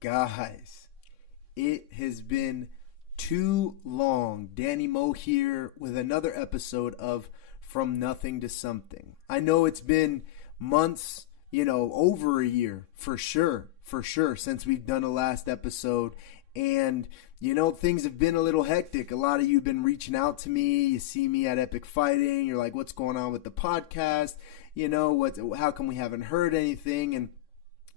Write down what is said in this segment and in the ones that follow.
Guys, it has been too long. Danny Moe here with another episode of From Nothing to Something. I know it's been months, over a year for sure, since we've done the last episode. And, things have been a little hectic. A lot of you have been reaching out to me. You see me at Epic Fighting. You're like, what's going on with the podcast? How come we haven't heard anything? And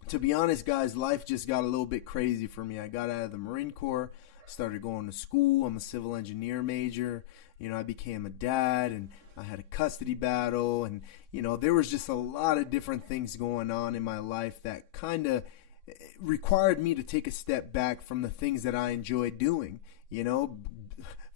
to be honest, guys, life just got a little bit crazy for me. I got out of the Marine Corps, started going to school. I'm a civil engineer major. I became a dad, and I had a custody battle. And, there was just a lot of different things going on in my life that kind of required me to take a step back from the things that I enjoyed doing.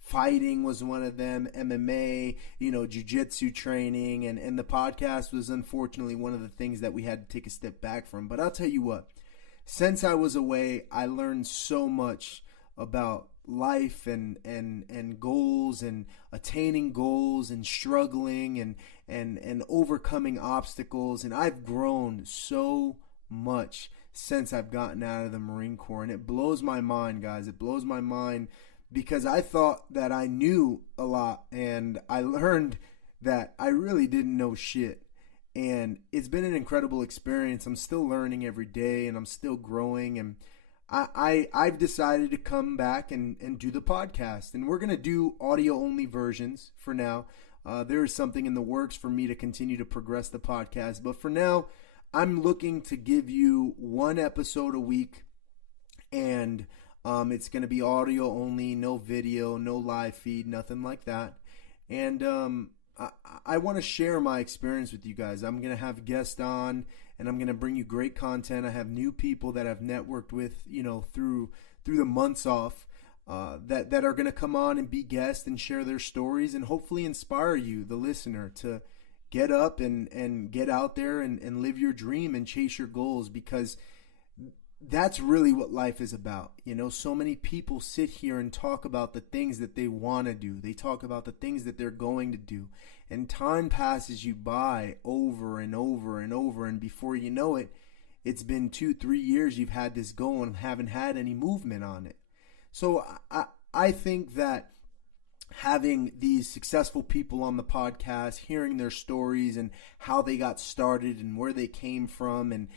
Fighting was one of them, MMA, jiu-jitsu training, and the podcast was unfortunately one of the things that we had to take a step back from. But I'll tell you what, since I was away, I learned so much about life and goals and attaining goals and struggling and overcoming obstacles. And I've grown so much since I've gotten out of the Marine Corps. And it blows my mind, guys. It blows my mind because I thought that I knew a lot, and I learned that I really didn't know shit. And it's been an incredible experience. I'm still learning every day, and I'm still growing. And I've decided to come back and do the podcast. And we're going to do audio-only versions for now. There is something in the works for me to continue to progress the podcast. But for now, I'm looking to give you one episode a week, and it's going to be audio only, no video, no live feed, nothing like that. And I want to share my experience with you guys. I'm going to have guests on, and I'm going to bring you great content. I have new people that I've networked with, through the months off, that are going to come on and be guests and share their stories and hopefully inspire you, the listener, to get up and get out there and live your dream and chase your goals, because that's really what life is about. So many people sit here and talk about the things that they want to do. They talk about the things that they're going to do. And time passes you by over and over and over. And before you know it, it's been 2-3 years you've had this goal and haven't had any movement on it. So I think that having these successful people on the podcast, hearing their stories and how they got started and where they came from, and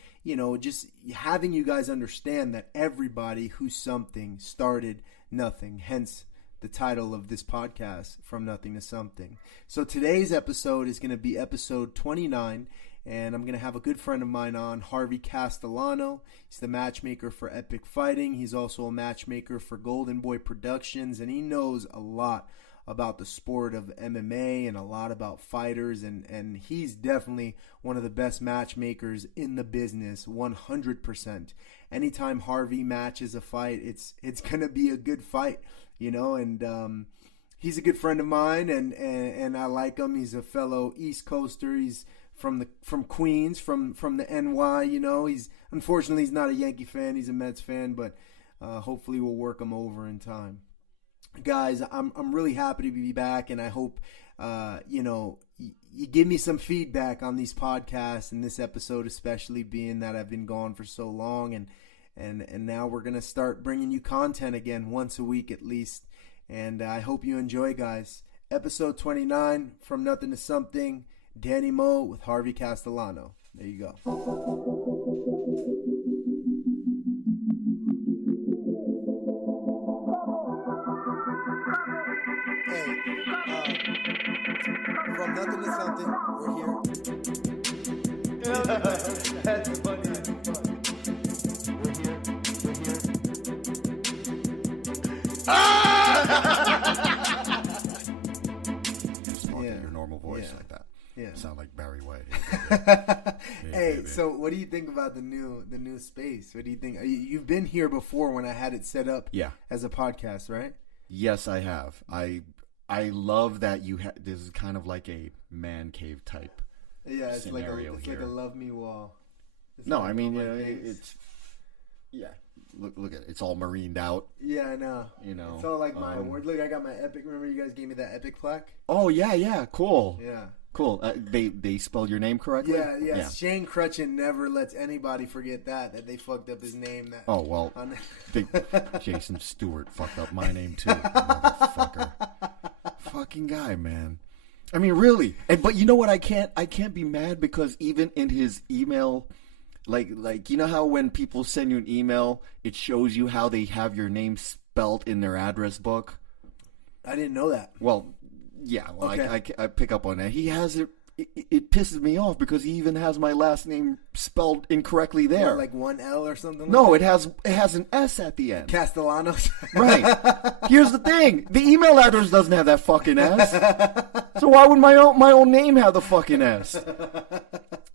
just having you guys understand that everybody who's something started nothing, hence the title of this podcast, From Nothing to Something. So today's episode is going to be episode 29, and I'm going to have a good friend of mine on, Harvey Castellano. He's the matchmaker for Epic Fighting. He's also a matchmaker for Golden Boy Productions, and he knows a lot about the sport of MMA and a lot about fighters, and he's definitely one of the best matchmakers in the business, 100%. Anytime Harvey matches a fight, it's going to be a good fight, and he's a good friend of mine, and I like him. He's a fellow East Coaster. He's from Queens, from the NY, unfortunately he's not a Yankee fan, he's a Mets fan, but hopefully we'll work him over in time. Guys, I'm really happy to be back, and I hope you give me some feedback on these podcasts and this episode, especially being that I've been gone for so long, and now we're gonna start bringing you content again once a week at least, and I hope you enjoy, guys. Episode 29, From Nothing to Something, Danny Moe with Harvey Castellano. There you go. From Nothing to Something, we're here. That's funny as fuck. We're here. Spoken your normal voice like that. Yeah. Sound like Barry White. Hey, so what do you think about the new space? What do you think? You've been here before when I had it set up as a podcast, right? Yes, I have. I love that this is kind of like a man cave type. Yeah, it's like scenario like a love me wall. No, I mean it's look at it. It's all marined out. Yeah, I know. It's all like my award. Look, I got my Epic. Remember you guys gave me that Epic plaque? Oh yeah, cool. Yeah. Cool. They spelled your name correctly? Yeah. Shane Crutchin never lets anybody forget that they fucked up his name. Oh, well, Jason Stewart fucked up my name too, motherfucker. Fucking guy, man. I mean, really. But you know what? I can't be mad because even in his email, like you know how when people send you an email, it shows you how they have your name spelled in their address book? I didn't know that. Well, yeah, okay. I pick up on that. He has it. It pisses me off because he even has my last name spelled incorrectly there. What, like one L or something? No, it has an S at the end. Castellano. Right. Here's the thing: the email address doesn't have that fucking S. So why would my own name have the fucking S?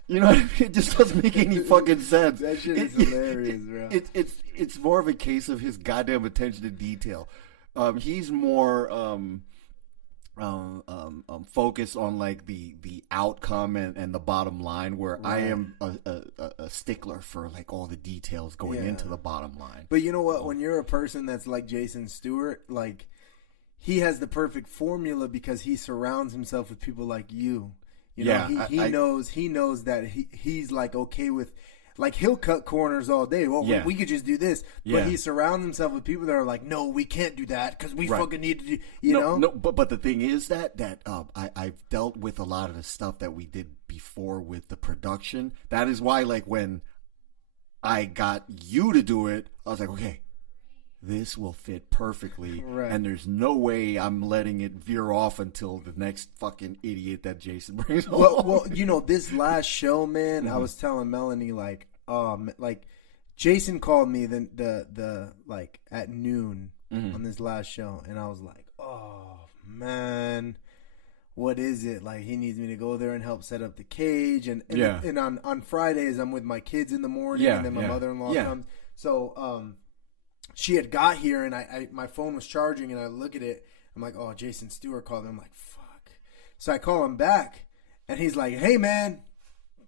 You know what I mean? It just doesn't make any fucking sense. That shit is hilarious, bro. It's more of a case of his goddamn attention to detail. He's more focus on like the outcome and the bottom line, where right. I am a stickler for like all the details going into the bottom line. But you know what? When you're a person that's like Jason Stewart, like he has the perfect formula because he surrounds himself with people like you. You know, he knows that he's like okay with. Like, he'll cut corners all day. Well, we could just do this. But he surrounds himself with people that are like, no, we can't do that because we fucking need to do, you know? No, but the thing is that I've dealt with a lot of the stuff that we did before with the production. That is why, like, when I got you to do it, I was like, okay, this will fit perfectly. Right. And there's no way I'm letting it veer off until the next fucking idiot that Jason brings along. Well, you know, this last show, man, I was telling Melanie, like, Jason called me the like at noon on this last show, and I was like, oh man, what is it? Like, he needs me to go there and help set up the cage, and on Fridays I'm with my kids in the morning, and then my mother-in-law comes. So she had got here, and I my phone was charging, and I look at it. I'm like, oh, Jason Stewart called. I'm like, fuck. So I call him back, and he's like, hey, man,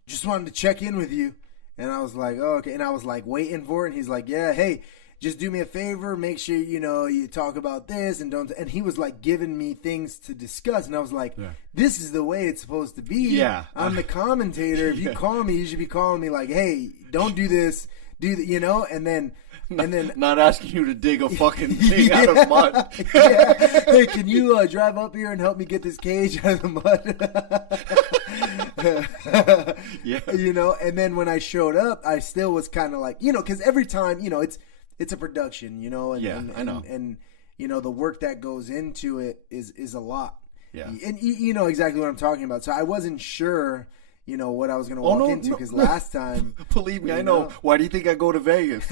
just wanted to check in with you. And I was like, oh, okay. And I was like waiting for it. And he's like, yeah, hey, just do me a favor. Make sure, you know, you talk about this and don't. And he was like giving me things to discuss. And I was like, this is the way it's supposed to be. Yeah. I'm the commentator. If you call me, you should be calling me like, hey, don't do this. Do that, you know? And then not asking you to dig a fucking thing out of mud. Hey, can you drive up here and help me get this cage out of the mud? You know. And then when I showed up, I still was kind of like, you know, because every time, you know, it's a production, you know, and I know, and you know the work that goes into it is a lot. Yeah, and you know exactly what I'm talking about. So I wasn't sure. You know what I was going to walk into because last time, believe me, I know. Why do you think I go to Vegas?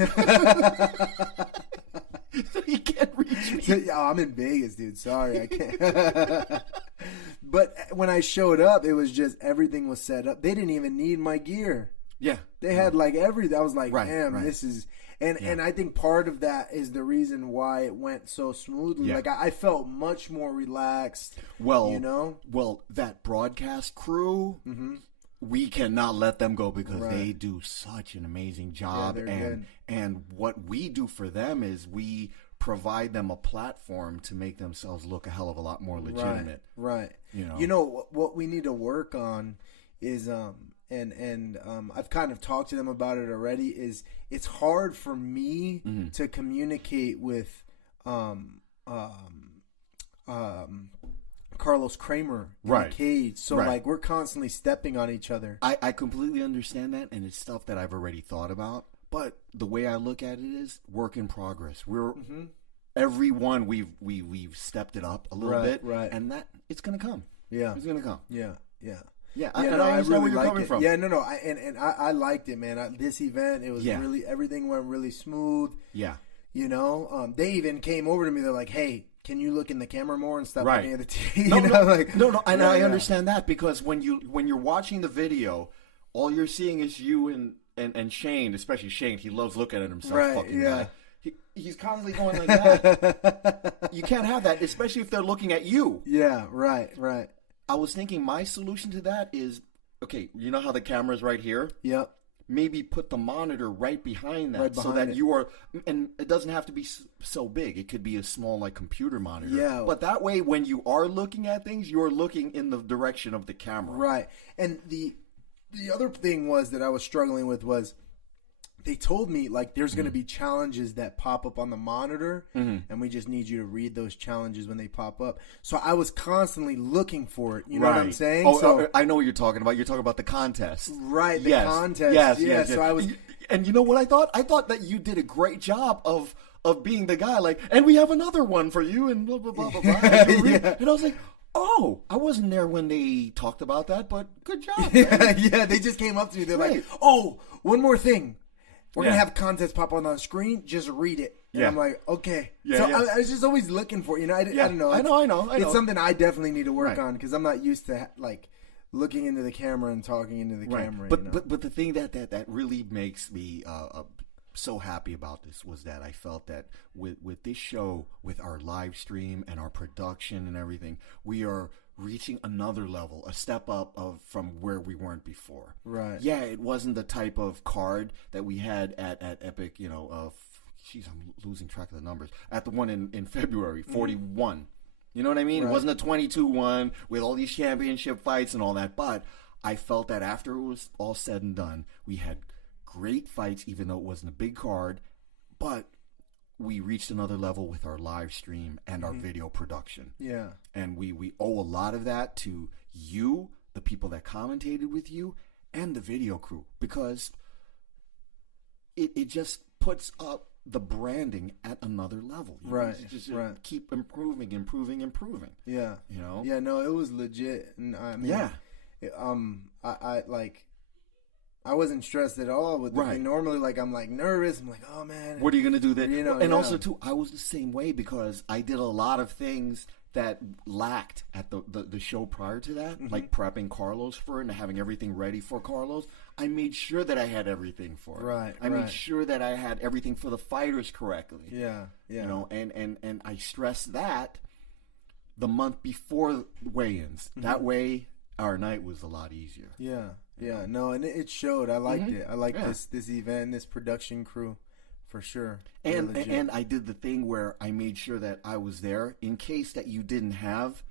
So you can't reach me. Oh, I'm in Vegas, dude. Sorry, I can't. But when I showed up, it was just everything was set up. They didn't even need my gear. Yeah, they had like everything. I was like, damn, this is. And I think part of that is the reason why it went so smoothly. Like I felt much more relaxed. Well, you know, that broadcast crew. Mm-hmm. We cannot let them go because they do such an amazing job, and what we do for them is we provide them a platform to make themselves look a hell of a lot more legitimate. Right. You know what we need to work on is and I've kind of talked to them about it already. Is it's hard for me to communicate with Carlos Kramer in the cage. So, like, we're constantly stepping on each other. I completely understand that, and it's stuff that I've already thought about. But the way I look at it is work in progress. We're everyone we've stepped it up a little bit, and that it's gonna come. Yeah, it's gonna come. Yeah. I really like it. From. Yeah, no, I liked it, man. This event, it was really everything went really smooth. Yeah, you know, they even came over to me. They're like, hey, can you look in the camera more and stop looking at the TV? No, and I understand that because when you're watching the video, all you're seeing is you and Shane, especially Shane. He loves looking at himself. Fucking guy. He's constantly going like that. You can't have that, especially if they're looking at you. Yeah, right. I was thinking my solution to that is, okay, you know how the camera's right here? Yep. maybe put the monitor right behind that, Right so behind that it. you are, and it doesn't have to be so big. It could be a small, like, computer monitor. Yeah. But that way, when you are looking at things, you're looking in the direction of the camera. Right. And the other thing was that I was struggling with was they told me, like, there's going to be challenges that pop up on the monitor, and we just need you to read those challenges when they pop up. So I was constantly looking for it. You know what I'm saying? Oh, so I know what you're talking about. You're talking about the contest. right, the Yes. contest. Yes, yeah. yes, So yes. I was. And you know what I thought? I thought that you did a great job of being the guy, like, and we have another one for you, and blah, blah, blah, blah, blah. And I was like, oh, I wasn't there when they talked about that, but good job. Man. Yeah, they just came up to me. They're Right. like, "Oh, one more thing. We're Yeah. gonna have contests pop on the screen. Just read it." And Yeah. I'm like, "Okay." Yeah, so yeah. I was just always looking for, I don't know. I know. It's something I definitely need to work Right. on because I'm not used to like looking into the camera and talking into the camera. But the thing that really makes me so happy about this was that I felt that with this show, with our live stream and our production and everything, we are reaching another level, a step up from where we weren't before. Right. Yeah, it wasn't the type of card that we had at Epic, geez, I'm losing track of the numbers. At the one in February, 41. You know what I mean? Right. It wasn't a 22-1 with all these championship fights and all that. But I felt that after it was all said and done, we had great fights, even though it wasn't a big card. But we reached another level with our live stream and our video production. Yeah. And we owe a lot of that to you, the people that commentated with you, and the video crew. Because it just puts up the branding at another level. Right, Just right. keep improving. Yeah. You know? Yeah, no, it was legit. And I mean, Yeah. I wasn't stressed at all with the Right. thing. Normally, like, I'm like nervous. I'm like, oh man. What are you going to do then? And yeah. also, too, I was the same way because I did a lot of things that lacked at the show prior to that, like prepping Carlos for it and having everything ready for Carlos. I made sure that I had everything for it. Right, I right. made sure that I had everything for the fighters correctly. Yeah, yeah. You know, and I stressed that the month before weigh-ins. That way, our night was a lot easier. Yeah, yeah. No, and it showed. I liked it. I liked Yeah. this event, this production crew, for sure. And They're legit. and I did the thing where I made sure that I was there in case that you didn't have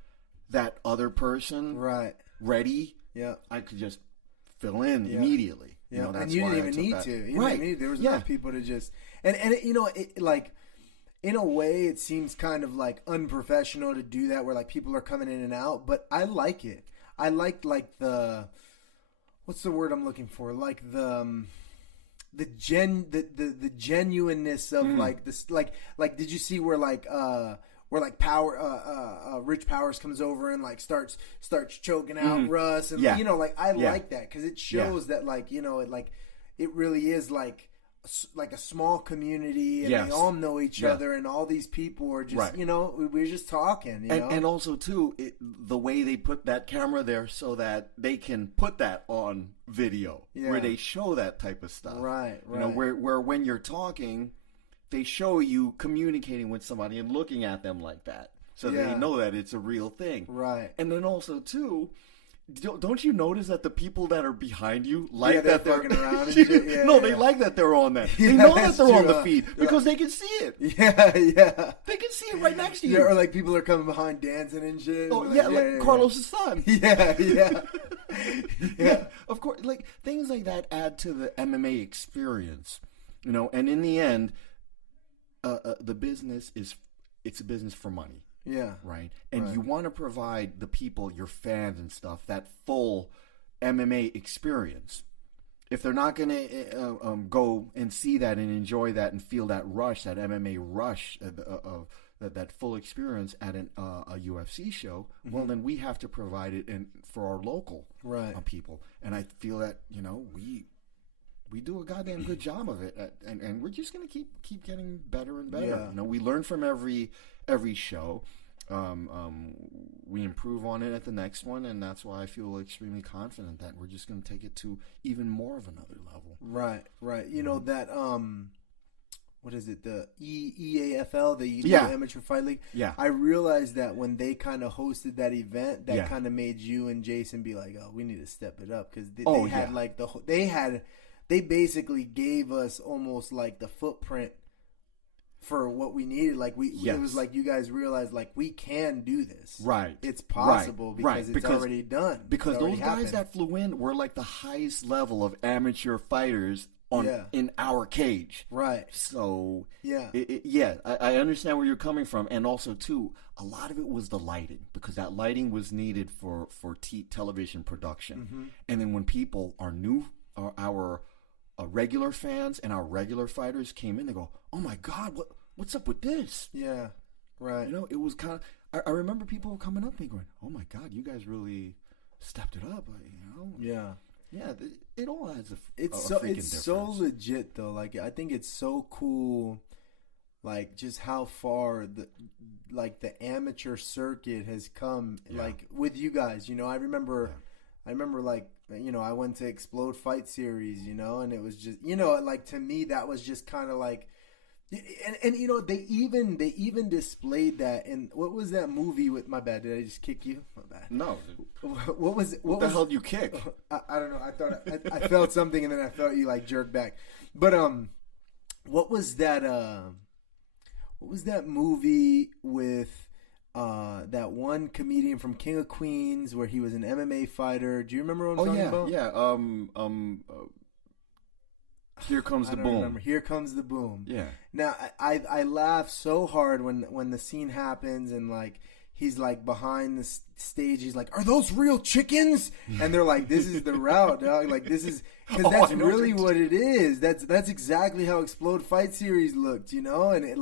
that other person right. ready. Yeah. I could just fill in Yeah. immediately. Yeah, You know, that's and you why didn't I even took need that. to. You Right. didn't need, there was Yeah. enough people to just and it, like in a way it seems kind of like unprofessional to do that where like people are coming in and out, but I like it. I like the what's the word I'm looking for? Like the genuineness of like this like did you see where Rich Powers comes over and like starts choking out Russ and Yeah. like I Yeah. like that because it shows that like it really is like a small community and Yes. they all know each Yeah. other and all these people are just Right. we're just talking you know And also too, the way they put that camera there so that they can put that on video, Yeah. where they show that type of stuff. Right, You know, right. where when you're talking, they show you communicating with somebody and looking at them like that, so Yeah. they know that it's a real thing. Right. And then also too, don't you notice that the people that are behind you like they're that they're fucking around and shit. Yeah, no, yeah. they like that they're on that. They Yeah, know that that's they're on true, the feed because they can see it. yeah They can see it right next to you. yeah or like people are coming behind dancing and shit Oh like, yeah, like Carlos's son. yeah Yeah, of course. Like things like that add to the MMA experience, you know. And in the end, the business it's a business for money, yeah right? And Right. you want to provide the people, your fans and stuff, that full MMA experience. If they're not going to go and see that and enjoy that and feel that rush, that MMA rush, that full experience at a UFC show, well, then we have to provide it for our local Right. people. And I feel that, you know, we do a goddamn good job of it, and we're just going to keep getting better and better. Yeah. You know, we learn from every show. We improve on it at the next one, and that's why I feel extremely confident that we're just going to take it to even more of another level. Right. You know that what is it? The EAFL, the Yeah. Amateur Fight League. Yeah. I realized that when they kind of hosted that event, that Yeah. kind of made you and Jason be like, "Oh, we need to step it up," because they Oh, had yeah. like they had they basically gave us almost like the footprint for what we needed. Like it was like you guys realized like we can do this. Right. It's possible because it's already done. Because those guys that flew in were like the highest level of amateur fighters in our cage. Right. So yeah. I understand where you're coming from, and also too, a lot of it was the lighting, because that lighting was needed for television production. Mm-hmm. And then when people are new, our regular fans and our regular fighters came in, they go, "Oh my God, what's up with this?" Yeah, right. You know, it was kind of. I remember people coming up to me going, "Oh my God, you guys really stepped it up." You know. Yeah. Yeah, it all has a it's difference. so legit though. Like I think it's so cool, like just how far the amateur circuit has come. Like with you guys, you know, I remember like, you know, I went to Explode Fight Series, you know, and it was just, you know, like to me that was just kind of like, and you know, they even displayed that in, what was that movie with, my bad, did I just kick you? My bad. No. What the hell did you kick? I don't know. I thought I felt something and then I felt you like jerk back. But what was that movie with that one comedian from King of Queens where he was an MMA fighter? Do you remember what I'm talking about? Yeah. Here Comes the Boom. Remember. Here Comes the Boom. Yeah. Now I laugh so hard when the scene happens and like he's like behind the stage. He's like, "Are those real chickens?" And they're like, "This is the route, dog. Like this is because that's really what it is. That's exactly how Explode Fight Series looked, you know." And it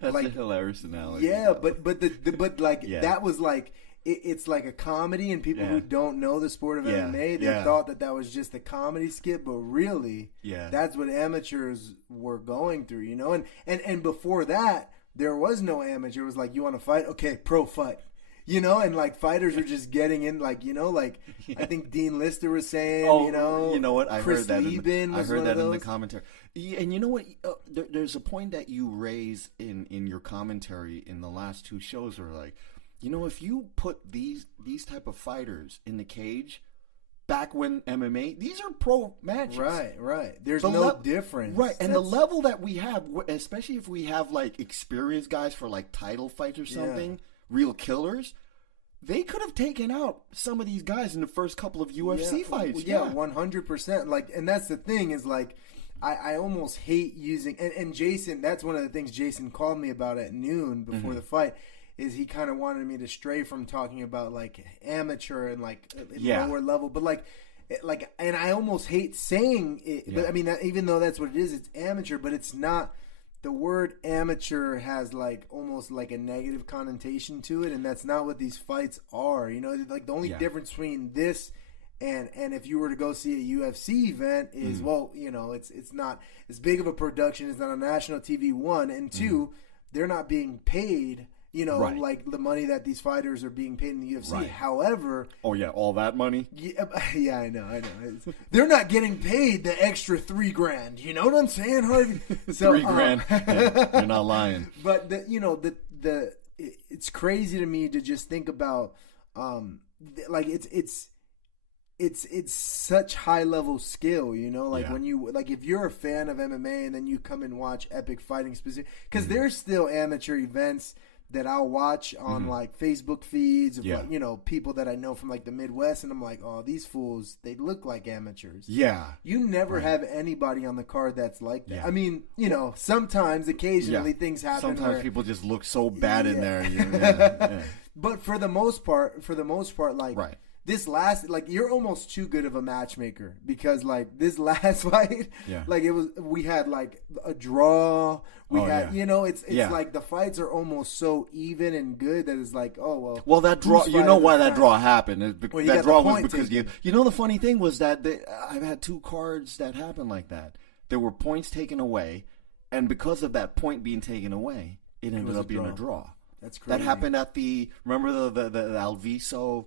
that's like a hilarious analogy. Yeah, but that was like. It's like a comedy, and people who don't know the sport of MMA, they thought that was just a comedy skit, but really, that's what amateurs were going through, you know? And before that, there was no amateur. It was like, you want to fight? Okay, pro fight. You know, and like fighters are just getting in, like, you know, like I think Dean Lister was saying, you know what? I Chris heard that. Lieben I heard that in the commentary. And you know what? There's a point that you raise in your commentary in the last two shows, where like, you know, if you put these type of fighters in the cage, back when MMA, these are pro matches. Right. There's no difference. Right, and the level that we have, especially if we have like experienced guys for like title fights or something, real killers, they could have taken out some of these guys in the first couple of UFC fights. Yeah, 100%. Like, and that's the thing is like, I almost hate using, and Jason, that's one of the things Jason called me about at noon before the fight. Is he kind of wanted me to stray from talking about like amateur and like lower level, but like, and I almost hate saying it. But I mean, even though that's what it is, it's amateur, but it's not. The word amateur has like almost like a negative connotation to it, and that's not what these fights are. You know, like the only difference between this and if you were to go see a UFC event is well, you know, it's not as big of a production. It's not on national TV. One and two, they're not being paid. You know, like the money that these fighters are being paid in the UFC. Right. However... Oh, yeah, all that money? Yeah, I know. They're not getting paid the extra $3,000. You know what I'm saying, Harvey? So, $3,000. Yeah, you're not lying. But, it's crazy to me to just think about, like, it's such high-level skill, you know? Like, when you... Like, if you're a fan of MMA and then you come and watch Epic Fighting specific... Because there's still amateur events that I'll watch on like Facebook feeds of like, you know, people that I know from like the Midwest, and I'm like, oh, these fools, they look like amateurs. Yeah. You never have anybody on the card that's like that. Yeah. I mean, you know, sometimes, occasionally things happen. Sometimes people just look so bad in there. But for the most part, like this last, like you're almost too good of a matchmaker, because like this last fight, like we had like a draw. We had, you know, it's like the fights are almost so even and good that it's like, oh, well, that draw, you know why that draw happened. That draw was because you know, the funny thing was that I've had two cards that happened like that. There were points taken away, and because of that point being taken away, it ended up being a draw. That's crazy. That happened at remember the Alviso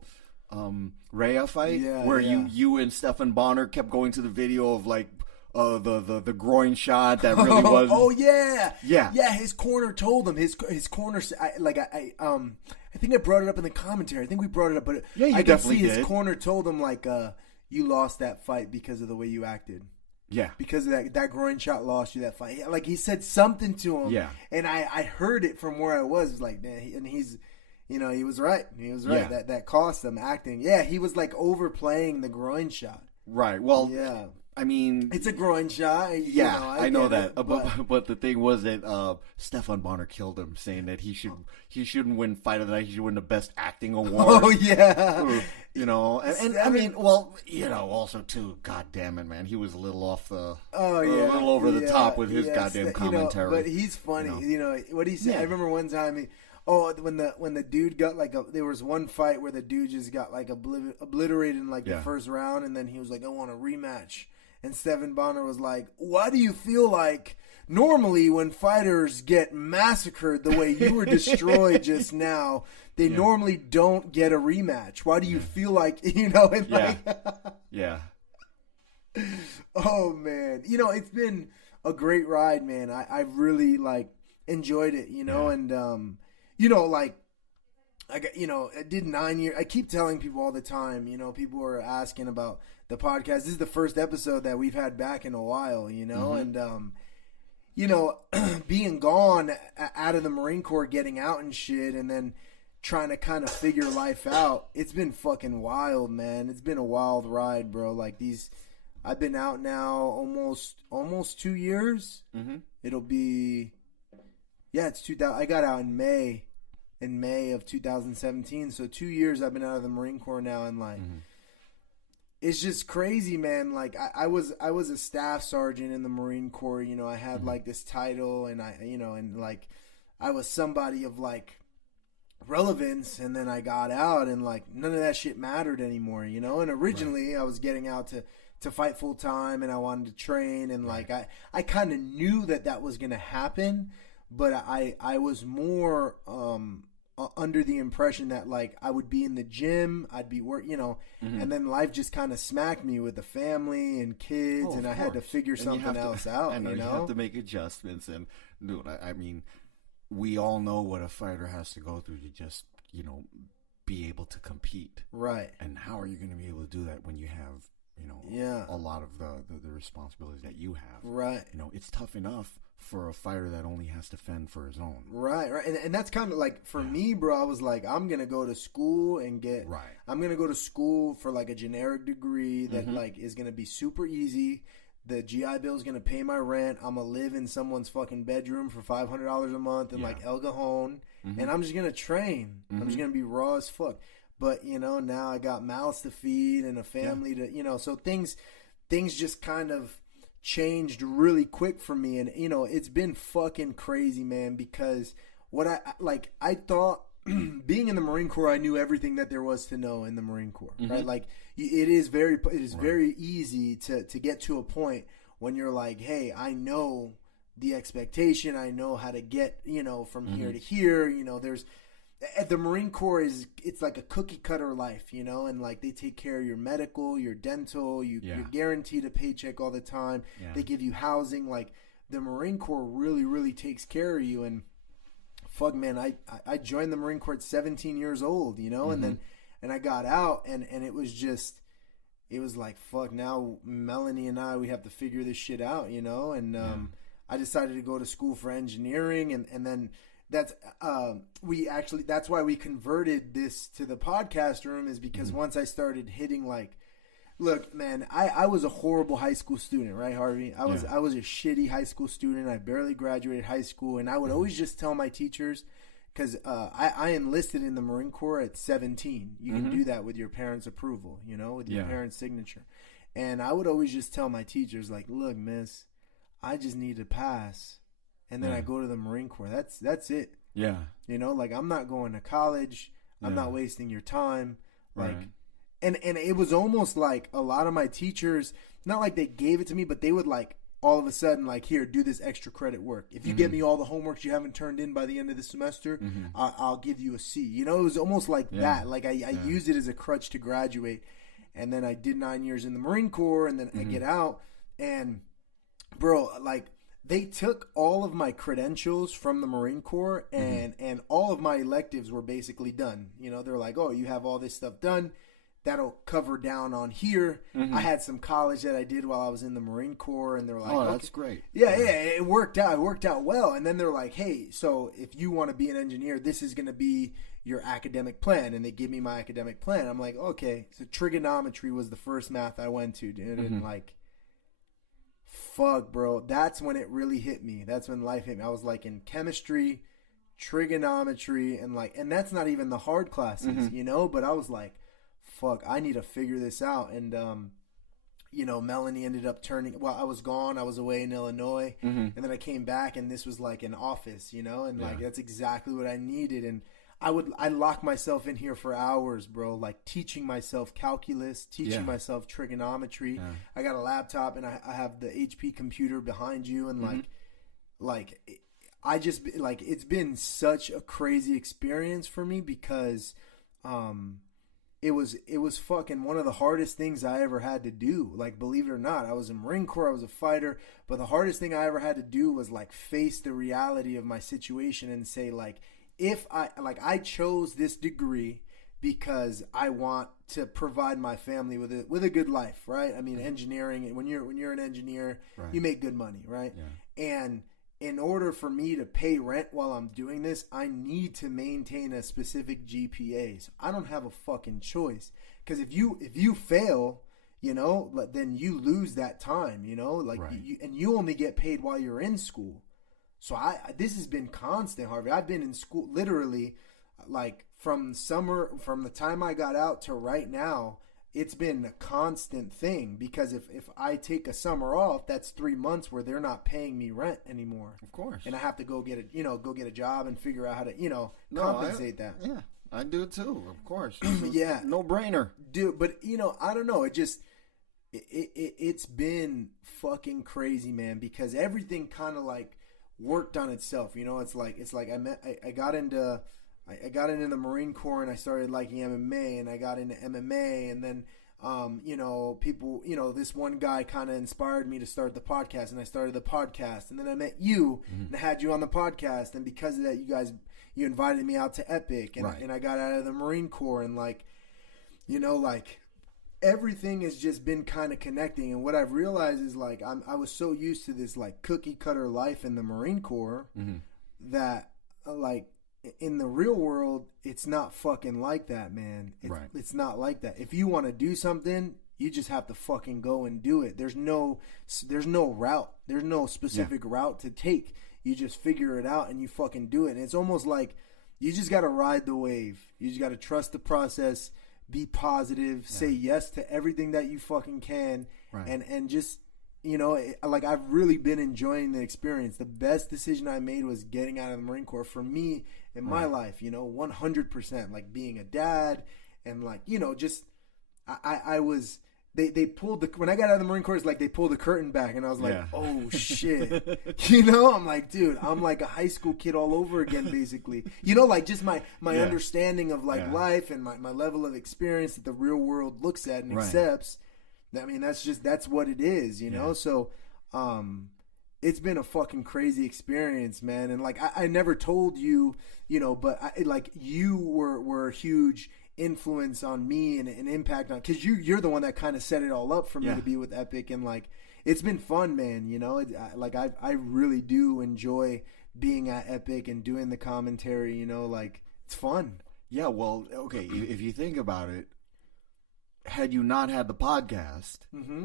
Rhea fight, where you and Stefan Bonner kept going to the video of like the groin shot that really was. Oh yeah. His corner told him. His corner. I think I brought it up in the commentary. I think we brought it up, but I can see his corner told him like, you lost that fight because of the way you acted. Yeah. Because of that groin shot lost you that fight. Like, he said something to him. Yeah. And I heard it from where I was. It was like, man, and he's, you know, he was right. He was right. Yeah. That cost him acting. Yeah, he was like overplaying the groin shot. Right. Well, yeah. I mean, it's a groin shot. Yeah, you know, I know that. It, but the thing was that Stefan Bonner killed him, saying that he shouldn't win Fight of the Night. He should win the Best Acting Award. Oh yeah, you know, and I mean, well, you know, also too. God damn it, man, he was a little off the, a little over the top with his goddamn commentary. You know, but he's funny. You know what he said. I remember one time when the dude got like there was one fight where the dude just got like obliterated in like the first round, and then he was like, I want a rematch. And Stephen Bonner was like, why do you feel like normally when fighters get massacred the way you were destroyed just now, they normally don't get a rematch? Why do you feel like, you know? And like, yeah. Oh, man. You know, it's been a great ride, man. I really, like, enjoyed it, you know? And, you know, like, I did 9 years. I keep telling people all the time, you know, people are asking about the podcast. This is the first episode that we've had back in a while, you know, and, you know, being gone out of the Marine Corps, getting out and shit, and then trying to kind of figure life out. It's been fucking wild, man. It's been a wild ride, bro. Like I've been out now almost 2 years. Mm-hmm. It'll be, it's 2000. I got out in May of 2017. So 2 years I've been out of the Marine Corps now, and like, it's just crazy, man. Like I was a staff sergeant in the Marine Corps. You know, I had like this title, and and like I was somebody of like relevance, and then I got out, and like none of that shit mattered anymore. You know, and originally I was getting out to fight full time, and I wanted to train, and like I kind of knew that was gonna happen, but I was more under the impression that like I would be in the gym, I'd be work, you know, and then life just kind of smacked me with the family and kids, and I had to figure something else out. I know, you know, you have to make adjustments, and dude, I mean, we all know what a fighter has to go through to just, you know, be able to compete, right? And how are you going to be able to do that when you have, you know, a lot of the responsibilities that you have, right? You know, it's tough enough for a fighter that only has to fend for his own. Right. And that's kind of like, for me, bro, I was like, I'm going to go to school and I'm going to go to school for like a generic degree that like is going to be super easy. The GI Bill is going to pay my rent. I'm going to live in someone's fucking bedroom for $500 a month in like El Cajon. And I'm just going to train. I'm just going to be raw as fuck. But, you know, now I got mouths to feed and a family to, you know, so things just kind of changed really quick for me. And, you know, it's been fucking crazy, man, because what I thought being in the Marine Corps, I knew everything that there was to know in the Marine Corps, right? Like it is very easy to get to a point when you're like, hey, I know the expectation. I know how to get, you know, from here to here, you know, the Marine Corps it's like a cookie cutter life, you know, and like they take care of your medical, your dental, you're guaranteed a paycheck all the time. They give you housing. Like the Marine Corps really, really takes care of you. And fuck, man, I joined the Marine Corps at 17 years old, you know, and I got out, and it was like, fuck, now Melanie and we have to figure this shit out, you know, and I decided to go to school for engineering, and then that's why we converted this to the podcast room, is because once I started hitting like, look, man, I was a horrible high school student, right, Harvey? I was a shitty high school student. I barely graduated high school, and I would always just tell my teachers, because I enlisted in the Marine Corps at 17. You can do that with your parents' approval, you know, with your parents' signature. And I would always just tell my teachers, like, look, miss, I just need to pass. And then I go to the Marine Corps. That's it. Yeah. You know, like, I'm not going to college. I'm not wasting your time. Like, and it was almost like a lot of my teachers, not like they gave it to me, but they would like all of a sudden like, here, do this extra credit work. If you get me all the homework you haven't turned in by the end of the semester, I'll give you a C. You know, it was almost like that. Like I used it as a crutch to graduate. And then I did 9 years in the Marine Corps, and then I get out, and bro, like, they took all of my credentials from the Marine Corps, and all of my electives were basically done. You know, they're like, oh, you have all this stuff done. that'll cover down on here. I had some college that I did while I was in the Marine Corps, and they're like, oh, that's great. Yeah, it worked out. It worked out well. And then they're like, hey, so if you want to be an engineer, this is going to be your academic plan. And they give me my academic plan. I'm like, okay. So trigonometry was the first math I went to, dude. And like, fuck, bro. That's when it really hit me. That's when life hit me. I was like in chemistry, trigonometry, and that's not even the hard classes, you know? But I was like, fuck, I need to figure this out. And, you know, Melanie ended up I was gone. I was away in Illinois. And then I came back, and this was like an office, you know? And like, that's exactly what I needed. And I lock myself in here for hours, bro, like teaching myself calculus, teaching myself trigonometry. Yeah. I got a laptop, and I have the HP computer behind you. And I just, like, it's been such a crazy experience for me because, it was fucking one of the hardest things I ever had to do. Like, believe it or not, I was in Marine Corps, I was a fighter, but the hardest thing I ever had to do was like face the reality of my situation and say, like, if I chose this degree because I want to provide my family with a good life, right? I mean, engineering, when you're an engineer, you make good money, right? Yeah. And in order for me to pay rent while I'm doing this, I need to maintain a specific GPA. So I don't have a fucking choice. Because if you fail, you know, then you lose that time, you know, like, and you only get paid while you're in school. So this has been constant, Harvey. I've been in school literally, like, from the time I got out to right now. It's been a constant thing because if I take a summer off, that's 3 months where they're not paying me rent anymore. Of course. And I have to go get a job and figure out how to, compensate that. Yeah, I do too, of course. Yeah. No brainer. Dude, but, I don't know. It's been fucking crazy, man, because everything kind of like worked on itself. You know, it's like I got into the Marine Corps, and I started liking MMA, and I got into MMA, and then, people, this one guy kind of inspired me to start the podcast, and I started the podcast, and then I met you, and I had you on the podcast, and because of that, you invited me out to Epic, and I got out of the Marine Corps, and everything has just been kind of connecting, and what I've realized is, like, I was so used to this, like, cookie cutter life in the Marine Corps that, like, in the real world, it's not fucking like that, man. It's not like that. If you want to do something, you just have to fucking go and do it. There's no route. There's no specific route to take. You just figure it out and you fucking do it. And it's almost like you just got to ride the wave. You just got to trust the process, be positive, say yes to everything that you fucking can, and just, like, I've really been enjoying the experience. The best decision I made was getting out of the Marine Corps for me in my life, 100%, like being a dad, and like, just, I was, they pulled when I got out of the Marine Corps, it's like they pulled the curtain back, and I was like, oh shit, I'm like, dude, I'm like a high school kid all over again, basically, like just my understanding of like life and my level of experience that the real world looks at and accepts. I mean, that's what it is, So, it's been a fucking crazy experience, man. And like, I never told you, but you were a huge influence on me and an impact on, cause you're the one that kind of set it all up for me to be with Epic. And like, it's been fun, man. I really do enjoy being at Epic and doing the commentary, like, it's fun. Yeah. Well, okay. If you think about it, had you not had the podcast,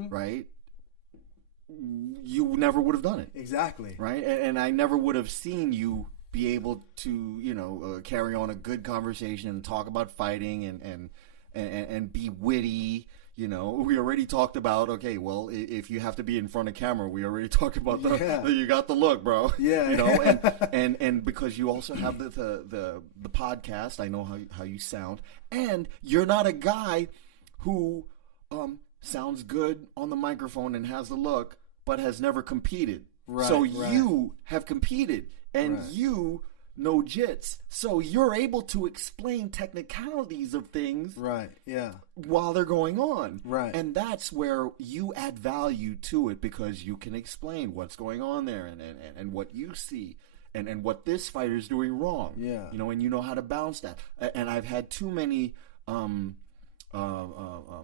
right, you never would have done it. Exactly. Right? And I never would have seen you be able to, carry on a good conversation and talk about fighting and be witty. We already talked about, okay, well, if you have to be in front of camera, we already talked about you got the look, bro. Yeah. And because you also have the podcast, I know how you sound, and you're not a guy who sounds good on the microphone and has the look, but has never competed. Right, so you have competed, and you know jits. So you're able to explain technicalities of things while they're going on. Right. And that's where you add value to it, because you can explain what's going on there and what you see. And what this fighter's doing wrong. Yeah. And you know how to bounce that. And I've had too many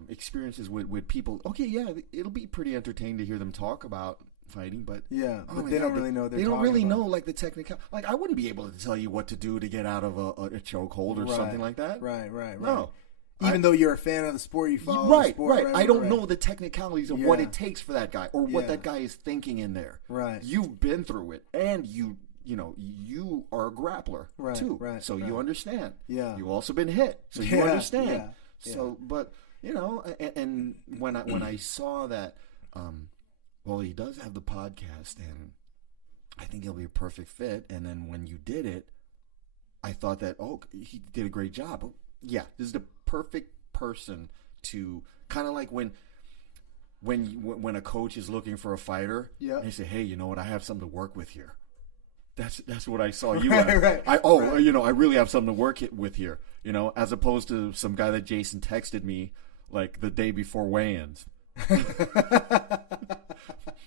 experiences with people. Okay, yeah, it'll be pretty entertaining to hear them talk about fighting, but but they don't really know. They don't really know like the technical. Like I wouldn't be able to tell you what to do to get out of a chokehold or something like that. Right. No. Even though you're a fan of the sport, you follow the sport. Right. I don't know the technicalities of what it takes for that guy or what that guy is thinking in there. Right. You've been through it, and you are a grappler too. Right. So you understand. Yeah. You've also been hit, so you understand. Yeah. So, but and when I saw that, well, he does have the podcast, and I think he'll be a perfect fit. And then when you did it, I thought that he did a great job. Yeah, this is the perfect person to kind of like when a coach is looking for a fighter, and they say, hey, you know what, I have something to work with here. That's what I saw you at. I really have something to work with here, as opposed to some guy that Jason texted me like the day before weigh-ins.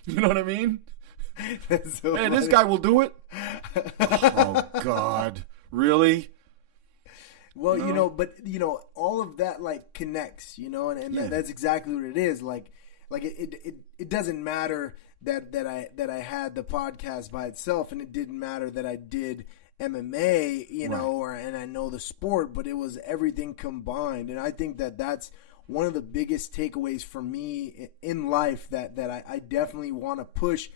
You know what I mean? So hey, this guy will do it. Oh God, really? Well, but all of that like connects, and that's exactly what it is. Like it doesn't matter that I had the podcast by itself, and it didn't matter that I did MMA, and I know the sport, but it was everything combined. And I think that that's one of the biggest takeaways for me in life that I definitely want to push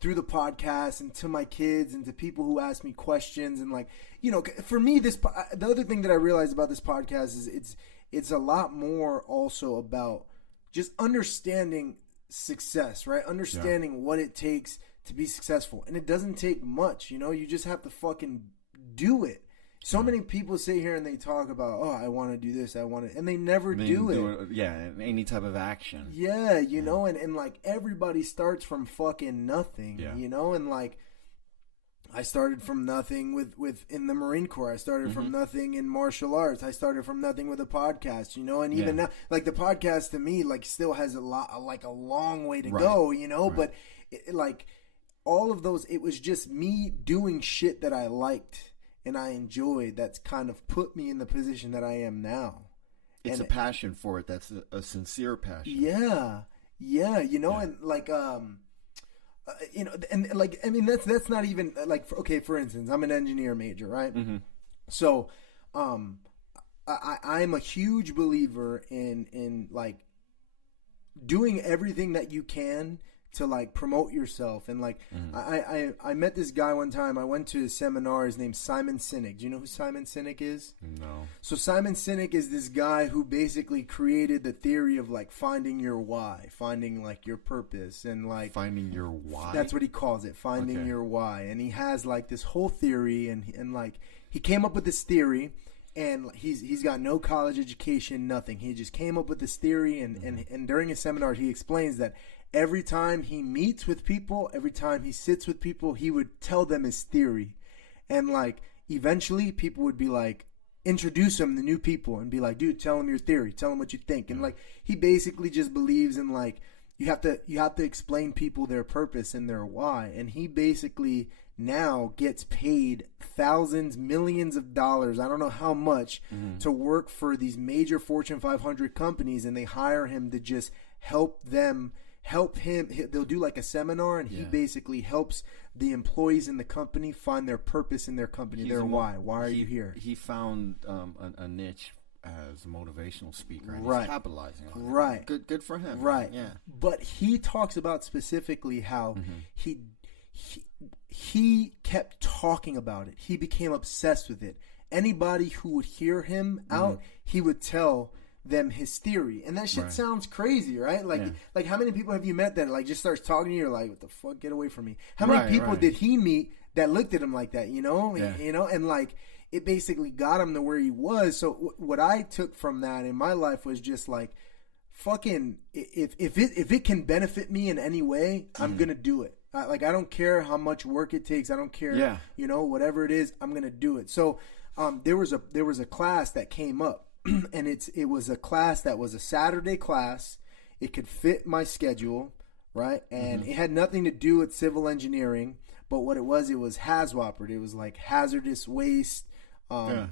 through the podcast and to my kids and to people who ask me questions. And like, for me, the other thing that I realized about this podcast is it's a lot more also about just understanding success, right? Understanding what it takes to be successful. And it doesn't take much, you just have to fucking do it. So many people sit here and they talk about, I want to do this, and they never do it. Yeah, any type of action. Yeah, and like everybody starts from fucking nothing, and like I started from nothing with in the Marine Corps. I started from nothing in martial arts. I started from nothing with a podcast, and even now, like the podcast to me, like still has a long way to go, but like all of those, it was just me doing shit that I liked and I enjoyed, that's kind of put me in the position that I am now. It's a passion for it. That's a sincere passion. Yeah. And like, and like, I mean, that's not even like, for instance, I'm an engineer major, right? Mm-hmm. So, I'm a huge believer in like doing everything that you can to like promote yourself. And like I met this guy one time. I went to a seminar. His name's Simon Sinek. Do you know who Simon Sinek is? No. So Simon Sinek is this guy who basically created the theory of like finding your why, finding like your purpose, and like finding your why. That's what he calls it, finding your why. And he has like this whole theory, and like he came up with this theory. And he's got no college education, nothing. He just came up with this theory, and during his seminar, he explains that every time he meets with people, every time he sits with people, he would tell them his theory. And like eventually people would be like, introduce him to new people and be like, dude, tell him your theory, tell him what you think. And like he basically just believes in like you have to explain people their purpose and their why. And he basically now gets paid thousands, millions of dollars, I don't know how much, to work for these major Fortune 500 companies, and they hire him to just help him. They'll do like a seminar, and he basically helps the employees in the company find their purpose in their company, their why. Why are you here? He found a niche as a motivational speaker, and he's capitalizing on it. Right. Good for him. Right. Yeah. But he talks about specifically how he kept talking about it. He became obsessed with it. Anybody who would hear him out, he would tell them his theory. And that shit sounds crazy, right? Like how many people have you met that like just starts talking to you, you're like, what the fuck, get away from me? How many people did he meet that looked at him like that, and like it basically got him to where he was. So what I took from that in my life was just like, fucking, if it can benefit me in any way, I'm gonna do it. I don't care how much work it takes. I don't care, whatever it is, I'm gonna do it. So there was a class that came up, and it was a class that was a Saturday class. It could fit my schedule, right? And it had nothing to do with civil engineering, but what it was HAZWOP. It was like hazardous waste,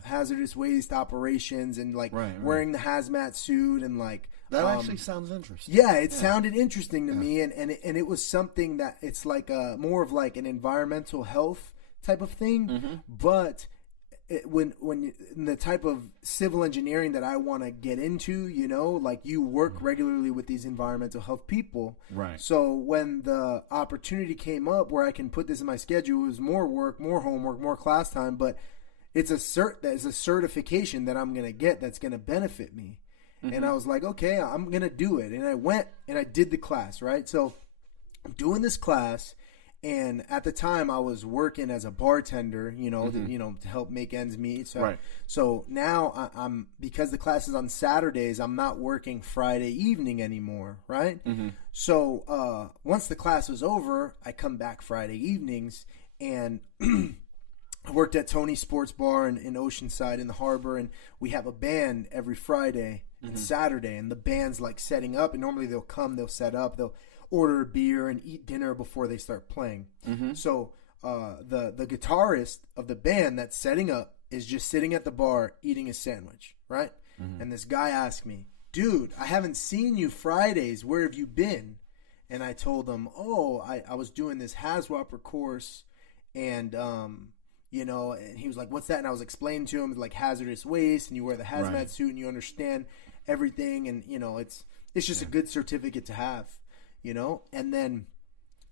hazardous waste operations and like wearing the hazmat suit and like that actually sounds interesting. Yeah, it sounded interesting to me, and it was something that it's like more of like an environmental health type of thing, but when in the type of civil engineering that I want to get into, you know, like you work regularly with these environmental health people. Right. So when the opportunity came up where I can put this in my schedule, it was more work, more homework, more class time, but it's a certification that I'm going to get that's going to benefit me. And I was like, okay, I'm going to do it. And I went and I did the class, right? So I'm doing this class. And at the time, I was working as a bartender, you know, to help make ends meet. So now I'm because the class is on Saturdays, I'm not working Friday evening anymore, right? So once the class was over, I come back Friday evenings, and I worked at Tony's Sports Bar in Oceanside in the harbor, and we have a band every Friday and Saturday, and the band's like setting up, and normally they'll set up, they'll order a beer and eat dinner before they start playing. So the guitarist of the band that's setting up is just sitting at the bar eating a sandwich, right? And this guy asked me, dude, I haven't seen you Fridays. Where have you been? And I told him, I was doing this HAZWOPER course, and you know, and he was like, what's that? And I was explaining to him, like hazardous waste, and you wear the hazmat suit and you understand everything, and you know, it's just a good certificate to have. You know, and then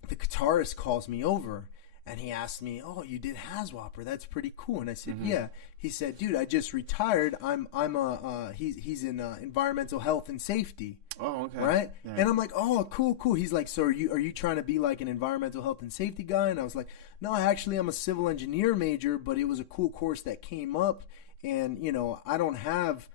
the guitarist calls me over and he asked me, "Oh, you did HAZWOPER? That's pretty cool." And I said, "Yeah." He said, "Dude, I just retired. He's in environmental health and safety." Oh, okay. Right? Yeah. And I'm like, "Oh, cool." He's like, "So are you trying to be like an environmental health and safety guy?" And I was like, "No, actually, I'm a civil engineer major, but it was a cool course that came up, and you know, I don't have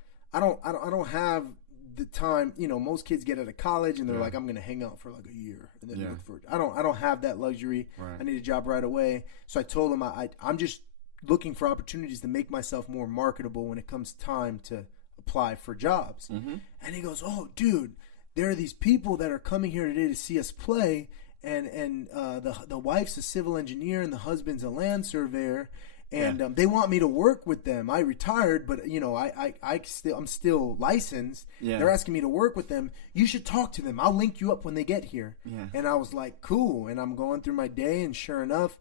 the time, you know, most kids get out of college and they're like, I'm going to hang out for like a year and then look for it. I don't have that luxury. Right. I need a job right away." So I told him I'm just looking for opportunities to make myself more marketable when it comes time to apply for jobs. And he goes, "Oh, dude, there are these people that are coming here today to see us play, and the wife's a civil engineer and the husband's a land surveyor. And they want me to work with them. I retired, but you know, I'm still licensed. Yeah. They're asking me to work with them. You should talk to them. I'll link you up when they get here." Yeah. And I was like, cool. And I'm going through my day, and sure enough,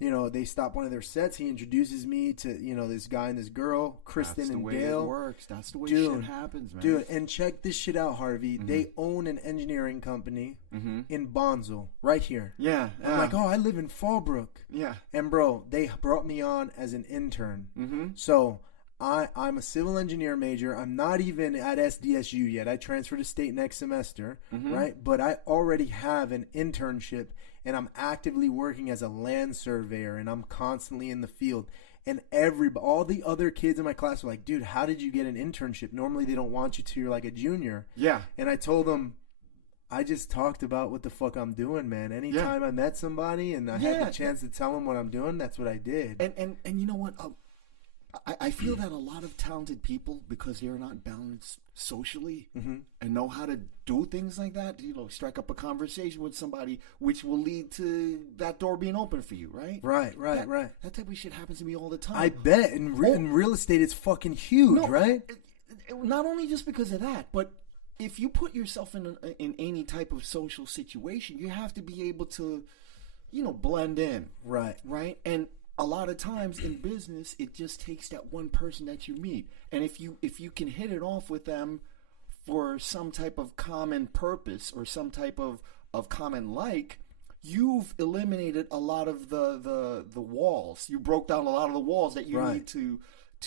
you know, they stop one of their sets. He introduces me to, you know, this guy and this girl, Kristen and Dale. That's the way it works. That's the way shit happens, man. Dude, and check this shit out, Harvey. They own an engineering company in Bonzel, right here. Yeah. I'm like, I live in Fallbrook. Yeah. And bro, they brought me on as an intern. So I'm a civil engineer major. I'm not even at SDSU yet. I transfer to state next semester, right? But I already have an internship, and I'm actively working as a land surveyor, and I'm constantly in the field. And all the other kids in my class were like, "Dude, how did you get an internship? Normally they don't want you to. You're like a junior." Yeah. And I told them, I just talked about what the fuck I'm doing, man. Anytime I met somebody and I had the chance to tell them what I'm doing, that's what I did. And you know what? I feel that a lot of talented people, because they're not balanced socially and know how to do things like that, you know, strike up a conversation with somebody, which will lead to that door being open for you, right? Right. That type of shit happens to me all the time. I bet. In real estate, it's fucking huge, right? Not only just because of that, but if you put yourself in any type of social situation, you have to be able to, you know, blend in. Right. And a lot of times in business, it just takes that one person that you meet. And if you can hit it off with them for some type of common purpose or some type of common you've eliminated a lot of the walls. You broke down a lot of the walls that you need to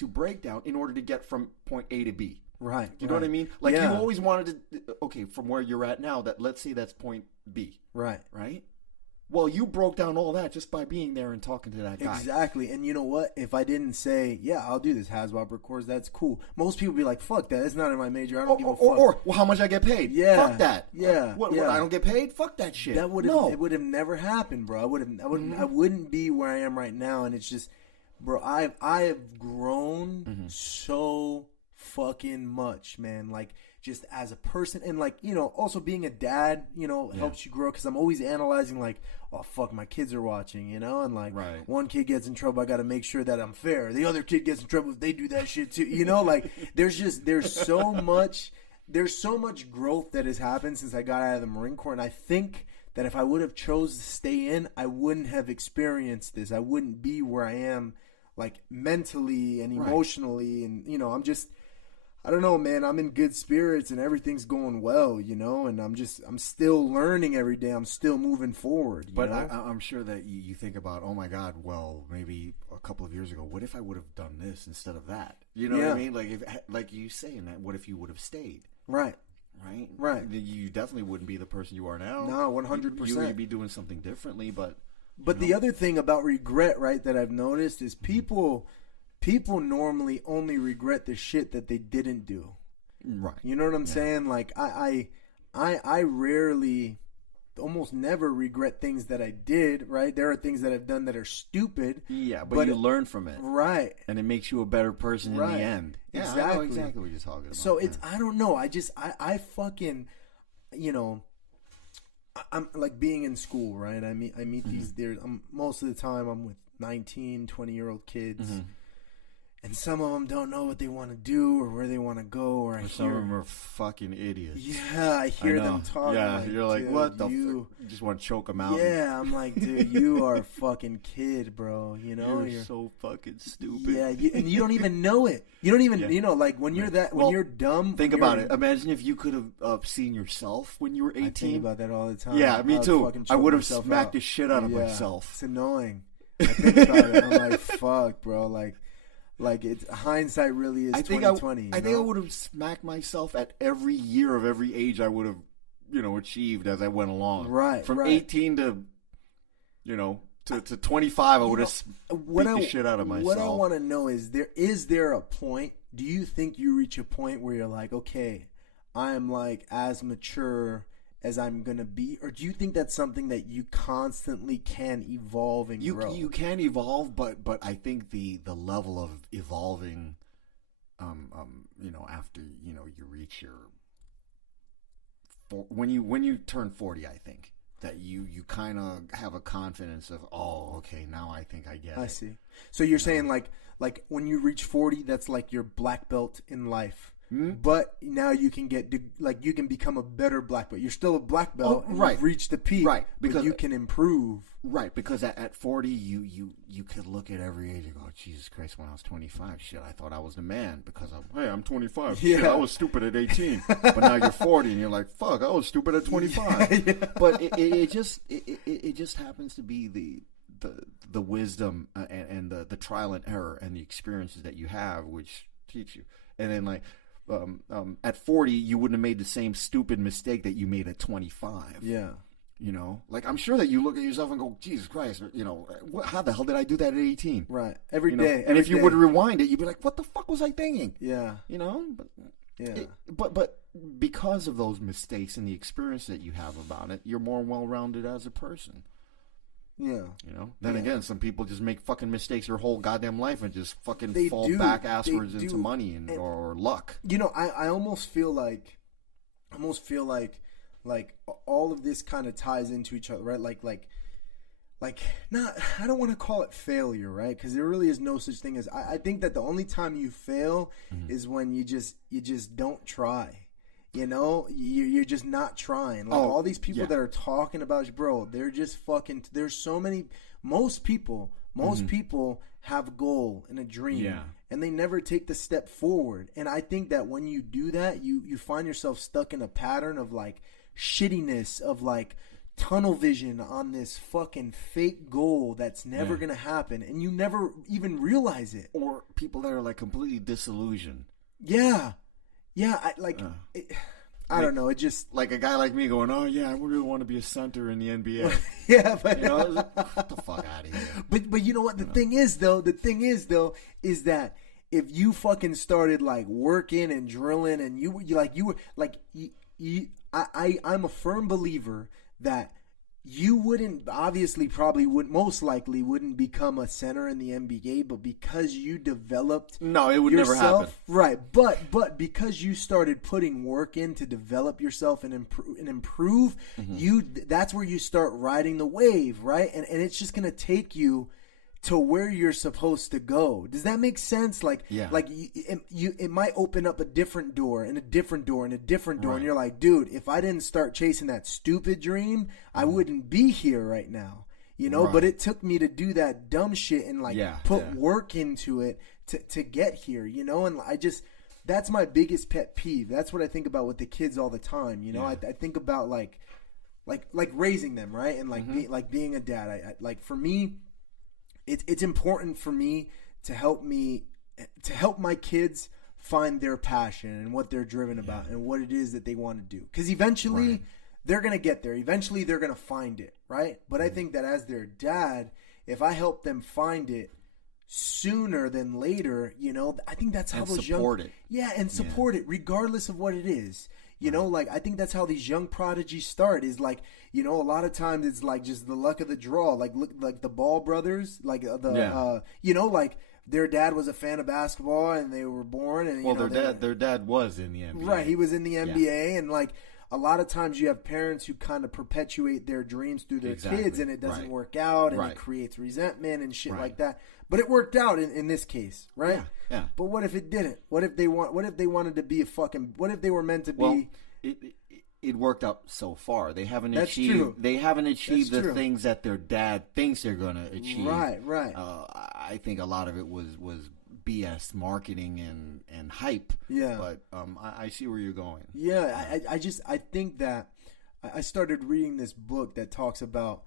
break down in order to get from point A to B. Right. You know what I mean? Like you always wanted to, from where you're at now, let's say that's point B. Right. Well, you broke down all that just by being there and talking to that guy. Exactly. And you know what? If I didn't say, I'll do this HAZWOPER course, that's cool. Most people would be like, fuck that. It's not in my major. I don't give a fuck. Or how much I get paid. Yeah. Fuck that. Yeah. What, I don't get paid? Fuck that shit. It would have never happened, bro. I wouldn't be where I am right now. And it's just, bro, I have grown so fucking much, man. Like, just as a person, and like, you know, also being a dad, you know, helps you grow, because I'm always analyzing like, oh fuck, my kids are watching, you know, and like one kid gets in trouble, I got to make sure that I'm fair. The other kid gets in trouble if they do that shit too, you know, like there's so much growth that has happened since I got out of the Marine Corps, and I think that if I would have chose to stay in, I wouldn't have experienced this. I wouldn't be where I am, like mentally and emotionally, and you know, I don't know, man. I'm in good spirits and everything's going well, you know, and I'm still learning every day. I'm still moving forward. But I'm sure that you think about, oh my God, well, maybe a couple of years ago, what if I would have done this instead of that? You know what I mean? Like you saying that, what if you would have stayed? Right. You definitely wouldn't be the person you are now. No, 100%. You would be doing something differently, but the other thing about regret, right, that I've noticed is people normally only regret the shit that they didn't do. Right. You know what I'm saying? Like I rarely, almost never regret things that I did, right? There are things that I've done that are stupid. Yeah, but you learn from it. Right. And it makes you a better person in the end. Yeah, exactly. I know exactly what you're talking about. So it's, I don't know. I fucking, you know, I'm like being in school, right? I meet these, most of the time I'm with 19, 20-year-old kids. And some of them don't know what they want to do or where they want to go. Or some of them are fucking idiots. Yeah, I hear them talking. Yeah, you're like, what the fuck? You just want to choke them out. Yeah, I'm like, dude, you are a fucking kid, bro. You know, you're so fucking stupid. Yeah, and you don't even know it. You don't even, you know, like when you're when you're dumb. Think about it. Imagine if you could have seen yourself when you were 18. I think about that all the time. Yeah, me too. I would have smacked the shit out of myself. It's annoying. I think about it. I'm like, fuck, bro. Like it's hindsight really is 2020. I think I would have smacked myself at every year of every age I would have, you know, achieved as I went along. Right. From 18 to, you know, to 25, I would have beat the shit out of myself. What I want to know is there a point? Do you think you reach a point where you're like, okay, I am like as mature as I'm gonna be, or do you think that's something that you constantly can evolve and grow? You can evolve, but I think the level of evolving, you know, after you know you reach your when you turn 40, I think that you kind of have a confidence of, oh, okay, now I think I get it. I see. So you're saying like when you reach 40, that's like your black belt in life. But now you can you can become a better black belt. You're still a black belt, right? You've reached the peak, right? Because you can improve, right? Because at 40, you could look at every age and go, Jesus Christ, when I was 25, shit, I thought I was the man because I'm 25. Yeah. Shit, I was stupid at 18, but now you're 40 and you're like, fuck, I was stupid at 25. Yeah. But it just happens to be the wisdom and the trial and error and the experiences that you have, which teach you, and then like. At 40, you wouldn't have made the same stupid mistake that you made at 25. Yeah. You know, like I'm sure that you look at yourself and go, Jesus Christ, you know, how the hell did I do that at 18? Right. Every day. And if you would rewind it, you'd be like, what the fuck was I thinking? Yeah. You know, but yeah. But because of those mistakes and the experience that you have about it, you're more well-rounded as a person. Yeah. You know? Then again, some people just make fucking mistakes their whole goddamn life and just fucking fall back asswards into money or luck. You know, I almost feel like all of this kind of ties into each other, right? Like not, I don't want to call it failure, right? Because there really is no such thing as, I think that the only time you fail is when you just don't try. You know, you're just not trying. Like all these people that are talking about, bro, they're just fucking. There's so many. Most people have a goal and a dream, and they never take the step forward. And I think that when you do that, you find yourself stuck in a pattern of like shittiness, of like tunnel vision on this fucking fake goal that's never gonna happen, and you never even realize it. Or people that are like completely disillusioned. Yeah. Yeah, I don't know. It just like a guy like me going, "Oh yeah, I really want to be a center in the NBA." Yeah, but you know, like, get the fuck out of here. But you know what? The thing is though, is that if you fucking started like working and drilling, and I'm a firm believer that you wouldn't obviously probably would most likely wouldn't become a center in the NBA, but because you developed No, it would yourself, never happen. right? But because you started putting work in to develop yourself and improve, that's where you start riding the wave, right? And it's just gonna take you to where you're supposed to go. Does that make sense? Like, it might open up a different door and a different door and a different door, and you're like, dude, if I didn't start chasing that stupid dream, I wouldn't be here right now. You know, but it took me to do that dumb shit and put work into it to get here, you know? And that's my biggest pet peeve. That's what I think about with the kids all the time. You know, I think about like raising them, right? And being a dad. I for me, it's important for me to help my kids find their passion and what they're driven about and what it is that they want to do. Because eventually they're going to get there. Eventually they're going to find it, right? But I think that as their dad, if I help them find it sooner than later, you know, I think that's how those support it. Yeah, and support it regardless of what it is. You know, like, I think that's how these young prodigies start, is like, you know, a lot of times it's like just the luck of the draw. Like, look, like the Ball brothers, like you know, like their dad was a fan of basketball and they were born. And their dad was in the NBA. Right, he was in the NBA, and like a lot of times you have parents who kind of perpetuate their dreams through their kids, and it doesn't work out, and it creates resentment and shit like that. But it worked out in this case, right? Yeah. But what if it didn't? What if they wanted to be what if they were meant to be? Well, it worked out so far. They haven't achieved. True. They haven't achieved the things that their dad thinks they're gonna achieve. Right. I think a lot of it was BS marketing and hype. Yeah. But I see where you're going. Yeah. I think that I started reading this book that talks about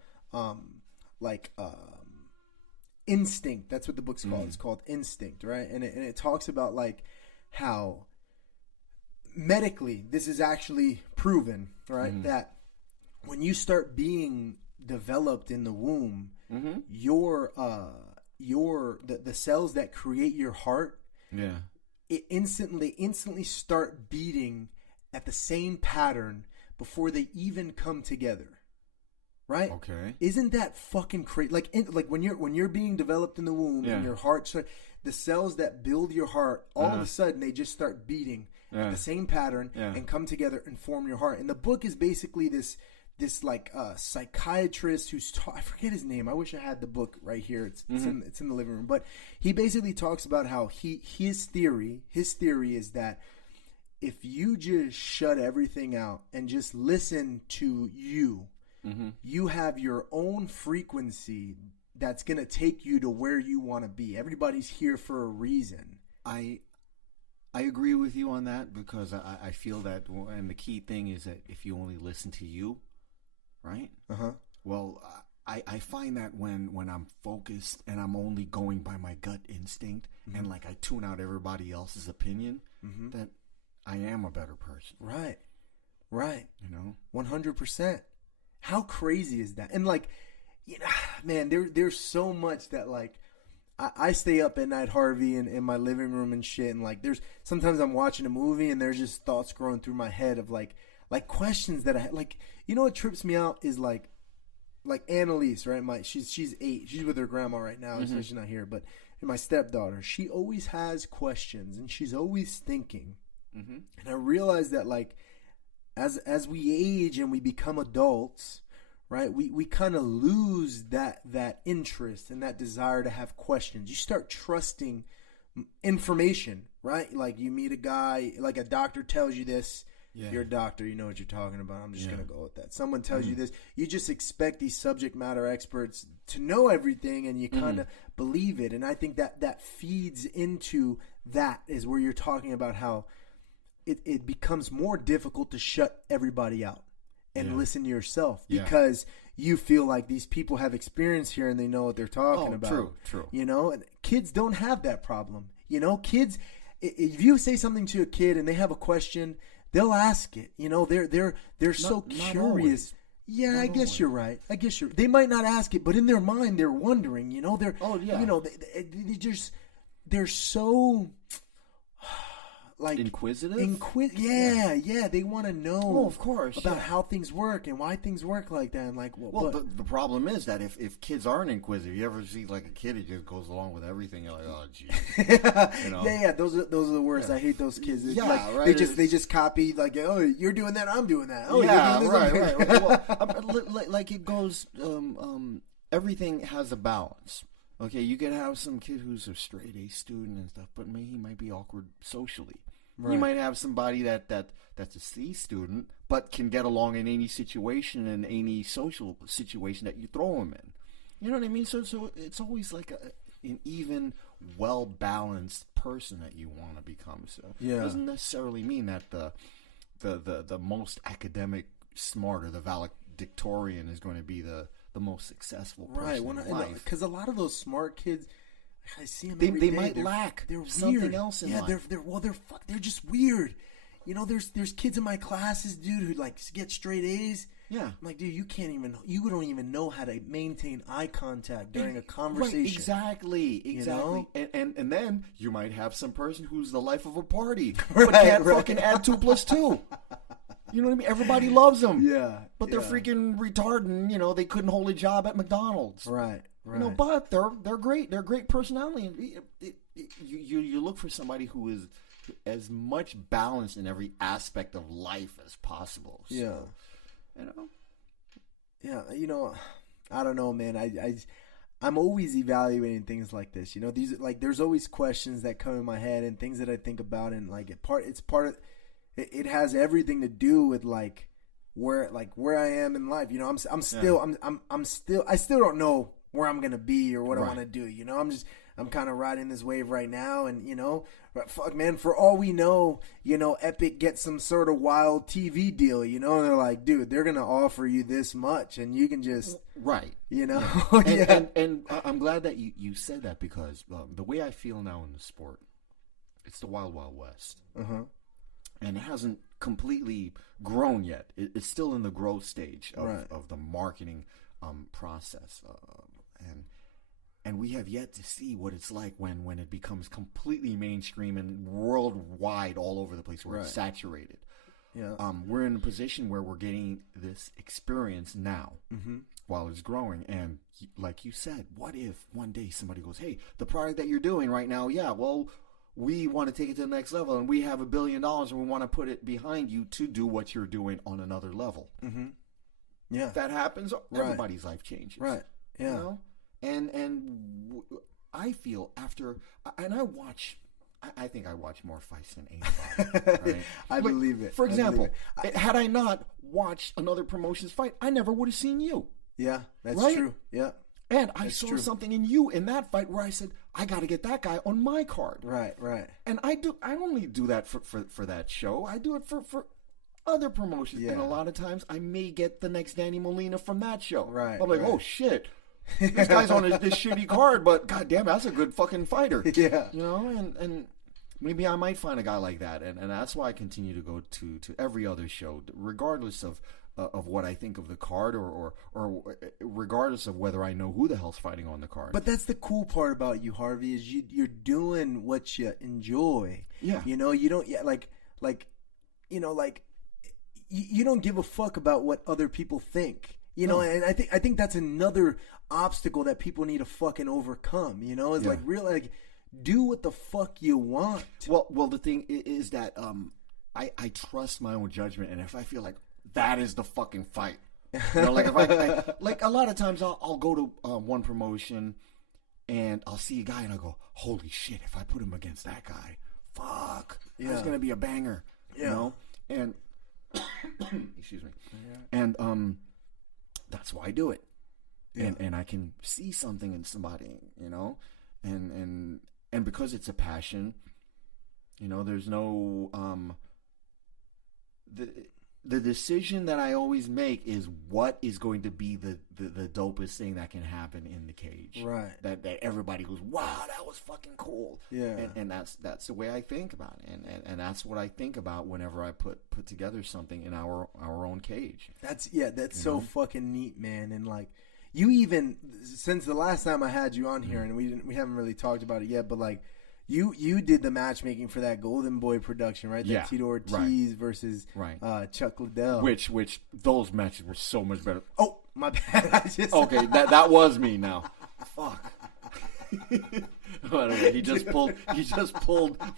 instinct. That's what the book's called. It's called Instinct, right? And it talks about like how medically this is actually proven, right? That when you start being developed in the womb, the cells that create your heart, it instantly start beating at the same pattern before they even come together. Right? Okay. Isn't that fucking crazy? Like when you're being developed in the womb and your heart the cells that build your heart, all of a sudden they just start beating at the same pattern and come together and form your heart. And the book is basically this psychiatrist who's I forget his name. I wish I had the book right here. It's in the living room. But he basically talks about how his theory is that if you just shut everything out and just listen to you. You have your own frequency that's going to take you to where you want to be. Everybody's here for a reason. I agree with you on that, because I feel that, and the key thing is that if you only listen to you, right? Well, I find that when I'm focused and I'm only going by my gut instinct and like I tune out everybody else's opinion, that I am a better person. Right. You know? 100%. How crazy is that? And like, you know, man, there's so much that like I stay up at night, Harvey, in my living room and shit. And like, sometimes I'm watching a movie and there's just thoughts growing through my head of like questions that I had. Like, you know what trips me out is like Annalise, right? She's 8. She's with her grandma right now, so she's not here. But my stepdaughter, she always has questions and she's always thinking. And I realize that like, as we age and we become adults, right, we kind of lose that interest and that desire to have questions. You start trusting information, right? Like you meet a guy, like a doctor tells you this. You're a doctor, you know what you're talking about. I'm just going to go with that. Someone tells you this. You just expect these subject matter experts to know everything, and you kind of believe it. And I think that feeds into that, is where you're talking about how it becomes more difficult to shut everybody out and listen to yourself, because you feel like these people have experience here and they know what they're talking about. True. You know, and kids don't have that problem. You know, kids, if you say something to a kid and they have a question, they'll ask it. You know, they're so curious. Yeah, I guess you're right. They might not ask it, but in their mind they're wondering. You know, you know, they're so like inquisitive. Yeah. They want to know. Oh, of course, about how things work and why things work like that. And like, the problem is that if kids aren't inquisitive, you ever see like a kid who just goes along with everything. You're like, oh, geez. Yeah. Those are the worst. I hate those kids. It's right. They just copy like, oh, you're doing that, I'm doing that. Oh, yeah, you're doing this, right. Well, like it goes. Everything has a balance. Okay, you could have some kid who's a straight A student and stuff, but he might be awkward socially. Right. You might have somebody that's a C student, but can get along in any situation and any social situation that you throw him in. You know what I mean? So it's always like an even, well-balanced person that you want to become. So it doesn't necessarily mean that the most academic smart or the valedictorian is going to be the most successful person in life. Because a lot of those smart kids, I see them they might lack something else in life. They're just weird. You know, there's kids in my classes, dude, who like get straight A's. Yeah, I'm like, dude, you don't even know how to maintain eye contact during a conversation. Right, exactly. You know? And then you might have some person who's the life of a party, but can't fucking add 2 + 2. You know what I mean? Everybody loves them. Yeah. But they're freaking retarded. You know, they couldn't hold a job at McDonald's. Right. You know, but they're great. They're great personality. You look for somebody who is as much balanced in every aspect of life as possible. So, yeah. You know. Yeah. You know, I don't know, man. I'm always evaluating things like this. You know, these like there's always questions that come in my head and things that I think about, and like it's part of. It has everything to do with like where I am in life. You know, I still don't know where I'm gonna be or what I want to do. You know, I'm kind of riding this wave right now, and you know, fuck, man. For all we know, you know, Epic gets some sort of wild TV deal. You know, and they're like, dude, they're gonna offer you this much, and you can just You know, and I'm glad that you said that because the way I feel now in the sport, it's the wild west. And it hasn't completely grown yet. It's still in the growth stage of the marketing process, and we have yet to see what it's like when it becomes completely mainstream and worldwide, all over the place, where it's saturated. Yeah, we're in a position where we're getting this experience now while it's growing, and like you said, what if one day somebody goes, "Hey, the product that you're doing right now, we want to take it to the next level, and we have $1 billion, and we want to put it behind you to do what you're doing on another level." Yeah, if that happens, everybody's life changes. Right. Yeah. You know? And I feel after, and I think I watch more fights than anybody. Right? I believe it. For example, had I not watched another promotions fight, I never would have seen you. Yeah, that's true. Yeah. And I saw something in you in that fight where I said, I got to get that guy on my card. Right. And I only do that for that show. I do it for other promotions. Yeah. And a lot of times I may get the next Danny Molina from that show. Right. I'm like, oh shit, this guy's on this shitty card, but goddamn, that's a good fucking fighter. Yeah. You know, and maybe I might find a guy like that. And that's why I continue to go to every other show, regardless of what I think of the card or regardless of whether I know who the hell's fighting on the card. But that's the cool part about you, Harvey, is you're doing what you enjoy. Yeah. You know, you don't you don't give a fuck about what other people think. You know, and I think that's another obstacle that people need to fucking overcome, you know? It's like really like do what the fuck you want. Well the thing is that I trust my own judgment, and if I feel like that is the fucking fight. You know, like if I like a lot of times I'll go to one promotion and I'll see a guy and I'll go, holy shit, if I put him against that guy, fuck, that's gonna be a banger. You know? And excuse me. And that's why I do it. And I can see something in somebody, you know? And because it's a passion, you know, there's no the decision that I always make is what is going to be the dopest thing that can happen in the cage. Right. That everybody goes, wow, that was fucking cool. Yeah. And that's the way I think about it. And that's what I think about whenever I put together something in our own cage. That's so fucking neat, man. And like you even, since the last time I had you on here, and we haven't really talked about it yet, but like You did the matchmaking for that Golden Boy production, right? That Tito Ortiz versus Chuck Liddell. Which those matches were so much better. Oh, my bad. Okay, that was me now. Fuck. Anyway, he just pulled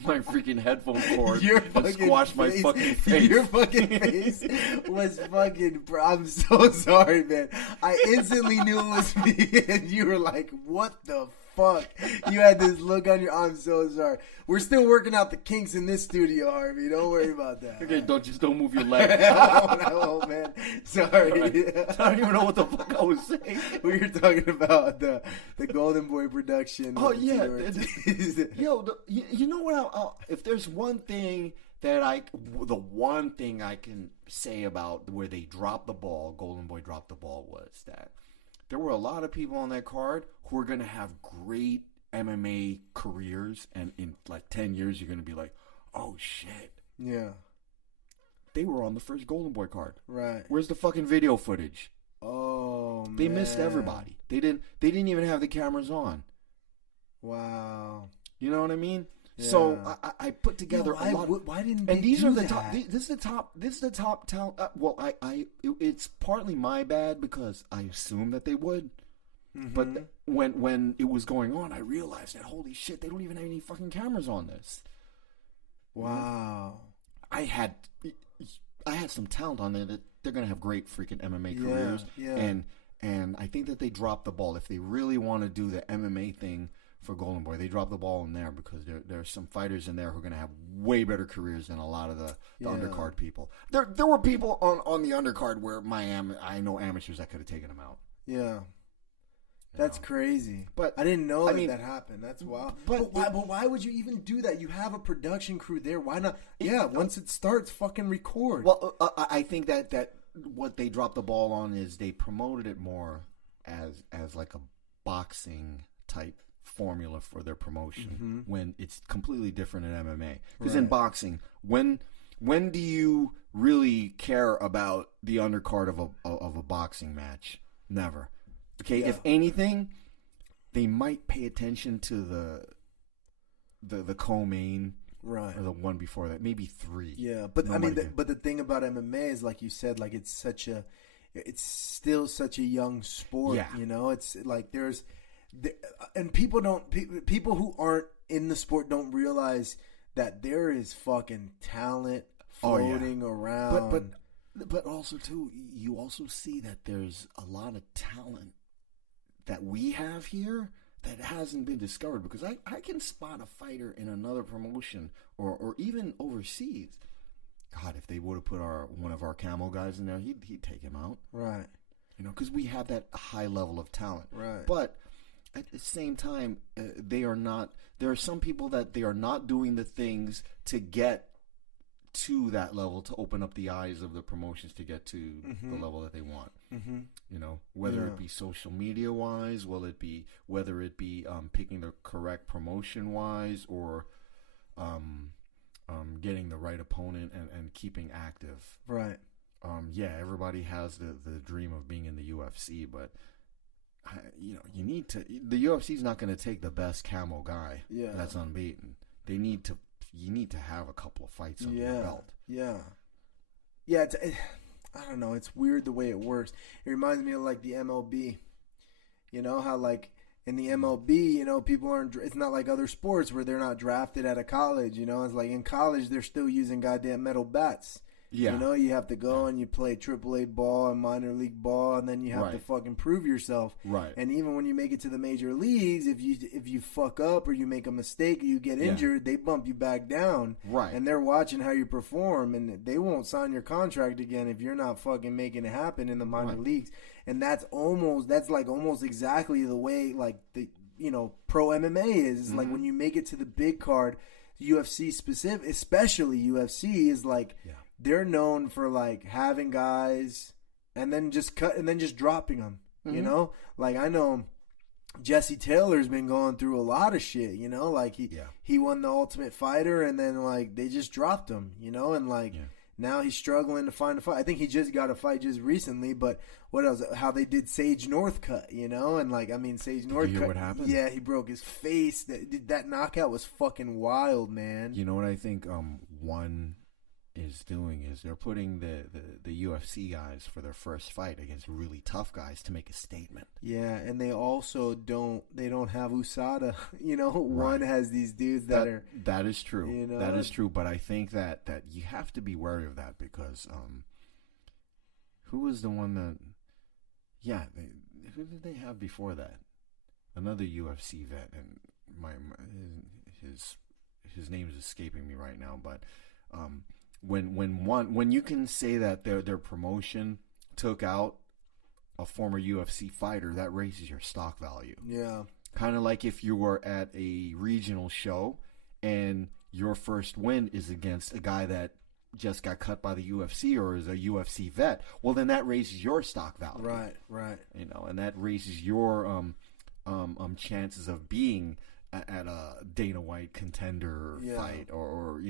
my freaking headphone cord and squashed my fucking face. Your fucking face was fucking. I'm so sorry, man. I instantly knew it was me, and you were like, "What the fuck?" You had this look on your. I'm so sorry. We're still working out the kinks in this studio, Harvey. Don't worry about that. Okay, don't move your leg. Oh man, sorry. Right. I don't even know what the fuck I was saying. We were talking about the Golden Boy production. Oh yeah, yo, you know what? If there's one thing that the one thing I can say about where they dropped the ball, Golden Boy dropped the ball, was that there were a lot of people on that card who are going to have great MMA careers, and in like 10 years, you're going to be like, oh shit. Yeah. They were on the first Golden Boy card. Right. Where's the fucking video footage? Oh, They missed everybody. They didn't even have the cameras on. Wow. You know what I mean? Yeah. So I put together a lot. Why didn't they? And these do are the that? top. This is the top talent. Well, it's partly my bad because I assumed that they would. Mm-hmm. But when it was going on, I realized that holy shit, they don't even have any fucking cameras on this. Wow. I had some talent on there that they're gonna have great freaking MMA careers. Yeah. And I think that they dropped the ball. If they really want to do the MMA thing for Golden Boy, they dropped the ball in there because there are some fighters in there who are going to have way better careers than a lot of the undercard people. There were people on the undercard where I know amateurs that could have taken them out. Yeah. That's crazy. But I didn't know that happened. That's wild. But why would you even do that? You have a production crew there. Why not? Once it starts, fucking record. Well, I think that what they dropped the ball on is they promoted it more as like a boxing type formula for their promotion when it's completely different in MMA. Because in boxing, when do you really care about the undercard of a boxing match? Never. Okay, if anything, they might pay attention to the co-main, right, or the one before that, maybe 3. Yeah, but but the thing about MMA is, like you said, like it's still such a young sport. Yeah. You know, it's like and people who aren't in the sport don't realize that there is fucking talent floating around. But also too, you also see that there's a lot of talent that we have here that hasn't been discovered, because I can spot a fighter in another promotion or even overseas. God, if they would have put one of our camo guys in there, he'd take him out. Right. You know, because we have that high level of talent. Right. But at the same time, there are some people that they are not doing the things to get to that level, to open up the eyes of the promotions to get to the level that they want. You know, whether it be social media wise, whether it be picking the correct promotion wise, or getting the right opponent and keeping active. Right. Everybody has the dream of being in the UFC, but you need to. The UFC is not going to take the best camo guy that's unbeaten. You need to have a couple of fights under your belt. Yeah. I don't know. It's weird the way it works. It reminds me of like the MLB. You know how like in the MLB, people aren't. It's not like other sports where they're not drafted out of college. You know, it's like in college they're still using goddamn metal bats. Yeah. You know, you have to go and you play AAA ball and minor league ball, and then you have to fucking prove yourself. Right. And even when you make it to the major leagues, if you fuck up or you make a mistake or you get injured, they bump you back down. Right. And they're watching how you perform, and they won't sign your contract again if you're not fucking making it happen in the minor leagues. And that's almost exactly the way like the pro MMA is. It's like when you make it to the big card, UFC specific, especially UFC is like. Yeah. They're known for like having guys and then just dropping them, you know? Like I know Jesse Taylor's been going through a lot of shit, like he won the Ultimate Fighter and then like they just dropped him, and like Now he's struggling to find a fight. I think he just got a fight just recently, but what else? How they did Sage Northcutt, and Sage Northcutt. Did you hear what happened? Yeah, he broke his face. That knockout was fucking wild, man. You know what I think? One is doing is they're putting the UFC guys for their first fight against really tough guys to make a statement. Yeah, and they also don't have USADA. Right. One has these dudes that are. That is true. That is true. But I think that you have to be wary of that because who was the one that? Yeah, who did they have before that? Another UFC vet, and his name is escaping me right now, but. When you can say that their promotion took out a former UFC fighter, that raises your stock value. Yeah. Kind of like if you were at a regional show and your first win is against a guy that just got cut by the UFC or is a UFC vet. Well, then that raises your stock value. Right. And that raises your chances of being at a Dana White contender fight or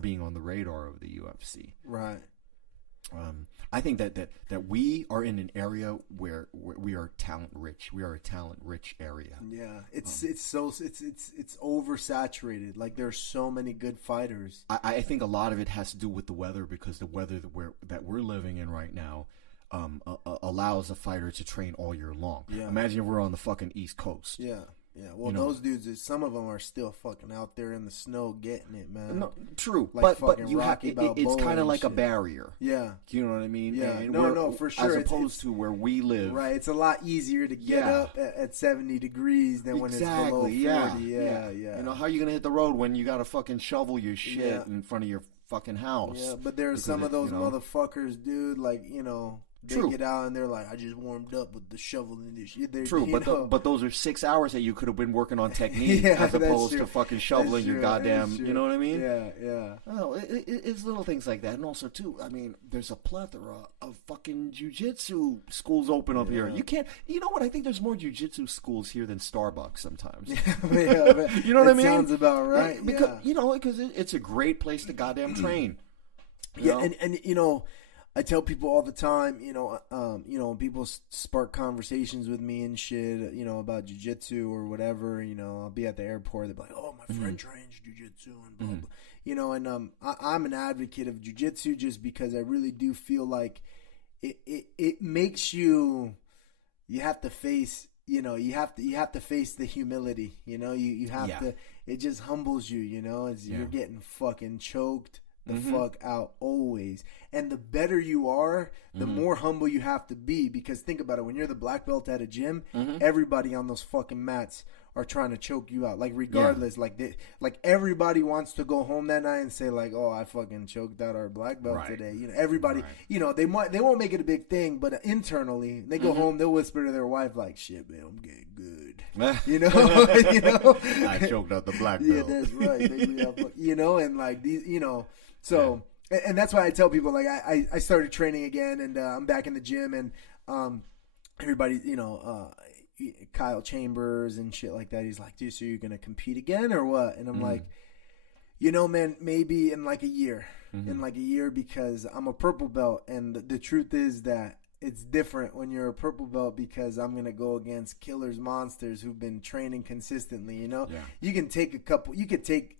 being on the radar of the UFC. Right. I think that we are in an area where we are talent rich. We are a talent rich area. Yeah, it's oversaturated. Like there's so many good fighters. I think a lot of it has to do with the weather because the weather that we're living in right now allows a fighter to train all year long. Yeah. Imagine if we're on the fucking East Coast. Yeah. Yeah, well, those dudes, some of them are still fucking out there in the snow getting it, man. No, true, like but you have it's kind of like a barrier. Yeah, you know what I mean. Yeah, and no, for sure. As opposed to where we live, right? It's a lot easier to get up at 70 degrees than when it's below 40. Yeah. How are you gonna hit the road when you gotta fucking shovel your shit in front of your fucking house? Yeah, but there's some of those motherfuckers, dude. Like they get out and they're like, I just warmed up with the shovel and this shit. True, but those are 6 hours that you could have been working on technique as opposed to fucking shoveling your goddamn. You know what I mean? Yeah. Oh, it's little things like that, and also too. I mean, there's a plethora of fucking jujitsu schools open up here. You can't. You know what? I think there's more jujitsu schools here than Starbucks sometimes. You know what I mean? Sounds about right. Because it's a great place to goddamn train. And I tell people all the time, when people spark conversations with me and shit, about jiu-jitsu or whatever, I'll be at the airport, they'll be like, oh, my friend trains jiu-jitsu and blah, blah. And I'm an advocate of jiu-jitsu just because I really do feel like it makes you have to face, you have to face the humility, you have to, it just humbles you, you're getting fucking choked the fuck out always. And the better you are, the more humble you have to be, because think about it, when you're the black belt at a gym, everybody on those fucking mats are trying to choke you out. Like regardless, like everybody wants to go home that night and say like, oh, I fucking choked out our black belt today. Everybody, they won't make it a big thing, but internally they go home, they'll whisper to their wife like, shit, man, I'm getting good. I choked out the black belt. Yeah, that's right. And like these, so, and that's why I tell people, like, I started training again, and I'm back in the gym, and everybody, Kyle Chambers and shit like that, he's like, dude, so you're going to compete again or what? And I'm like, man, maybe in like a year. Because I'm a purple belt, and the truth is that it's different when you're a purple belt because I'm going to go against killers, monsters who've been training consistently, You can take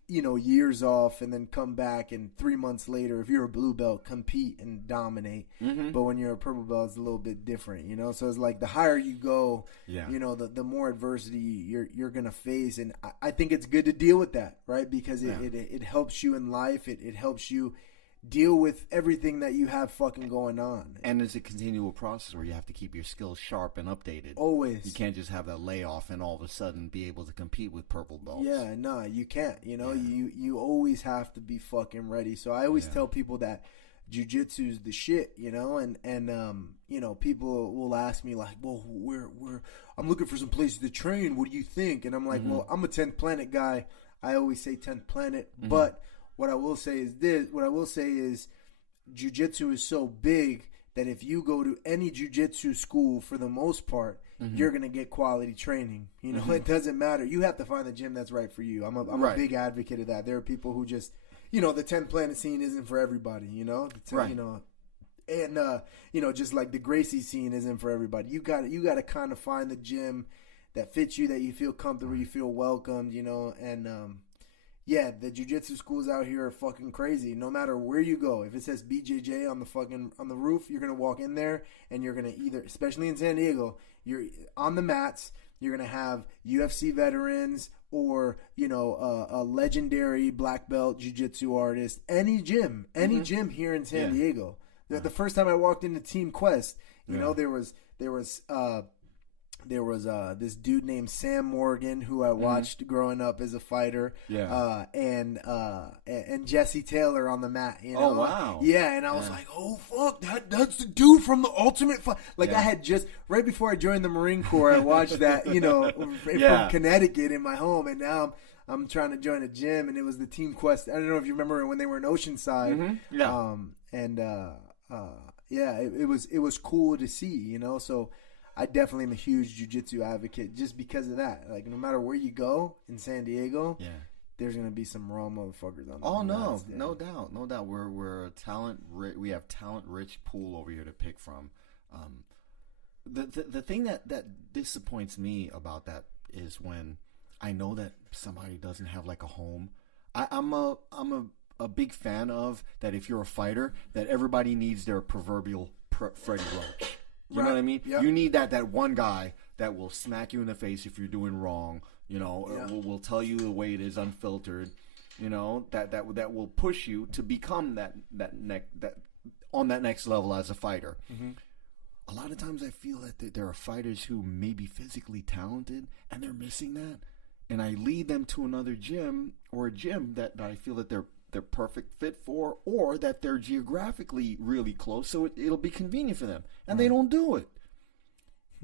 years off and then come back, and 3 months later, if you're a blue belt, compete and dominate. But when you're a purple belt, it's a little bit different, So it's like the higher you go, the more adversity you're going to face. And I think it's good to deal with that, right? Because it helps you in life. It helps you deal with everything that you have fucking going on. And it's a continual process where you have to keep your skills sharp and updated. Always. You can't just have that layoff and all of a sudden be able to compete with purple belts. Yeah, no, you can't. You always have to be fucking ready. So I always tell people that jiu-jitsu's the shit, and people will ask me like, well, I'm looking for some places to train. What do you think? And I'm like, well, I'm a 10th Planet guy. I always say 10th Planet, but what I will say is jiu-jitsu is so big that if you go to any jiu-jitsu school, for the most part, you're going to get quality training. It doesn't matter. You have to find the gym that's right for you. I'm a big advocate of that. There are people who just, the 10 planet scene isn't for everybody, Right. And just like the Gracie scene isn't for everybody. You got to kind of find the gym that fits you, that you feel comfortable, you feel welcomed, and yeah, the jiu-jitsu schools out here are fucking crazy. No matter where you go, if it says BJJ on the roof, you're gonna walk in there and you're gonna either, especially in San Diego, you're on the mats. You're gonna have UFC veterans or a legendary black belt jiu-jitsu artist. Any gym here in San Diego. The first time I walked into Team Quest, there was this dude named Sam Morgan who I watched growing up as a fighter. Yeah. And Jesse Taylor on the mat. Oh, wow. Yeah, and I was like, oh fuck, that's the dude from the Ultimate Fight. Like I had just right before I joined the Marine Corps, I watched that, from Connecticut in my home, and now I'm trying to join a gym, and it was the Team Quest. I don't know if you remember when they were in Oceanside. Yeah. It was cool to see, So I definitely am a huge jiu-jitsu advocate just because of that. Like, no matter where you go in San Diego, there's gonna be some raw motherfuckers on. Oh no, no doubt. We're a we have talent-rich pool over here to pick from. The thing that disappoints me about that is when I know that somebody doesn't have like a home. I'm a big fan of that. If you're a fighter, that everybody needs their proverbial Freddie Roach. You know what I mean? Yep. You need that one guy that will smack you in the face if you're doing wrong. Will tell you the way it is, unfiltered. That will push you to become that on that next level as a fighter. Mm-hmm. A lot of times I feel that there are fighters who may be physically talented and they're missing that, and I lead them to another gym or a gym that I feel that they're perfect fit for, or that they're geographically really close, so it'll be convenient for them, and they don't do it.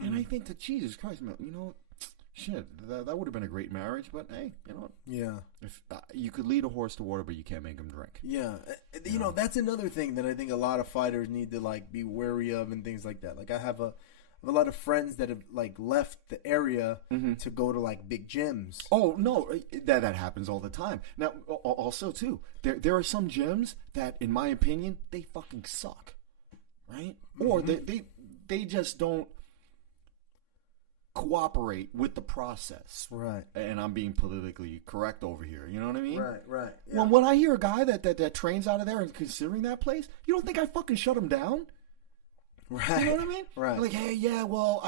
And I think that, Jesus Christ, man, shit, that would have been a great marriage, but hey, yeah, if you could lead a horse to water, but you can't make him drink. Yeah, that's another thing that I think a lot of fighters need to like be wary of and things like that. Like I have a lot of friends that have like left the area to go to like big gyms. Oh no, that happens all the time. Now, also too, there are some gyms that, in my opinion, they fucking suck, right? Or they just don't cooperate with the process, right? And I'm being politically correct over here. You know what I mean? Right. Yeah. When I hear a guy that trains out of there and considering that place, you don't think I fucking shut him down? Right. You know what I mean? Right. Like, hey, yeah, well,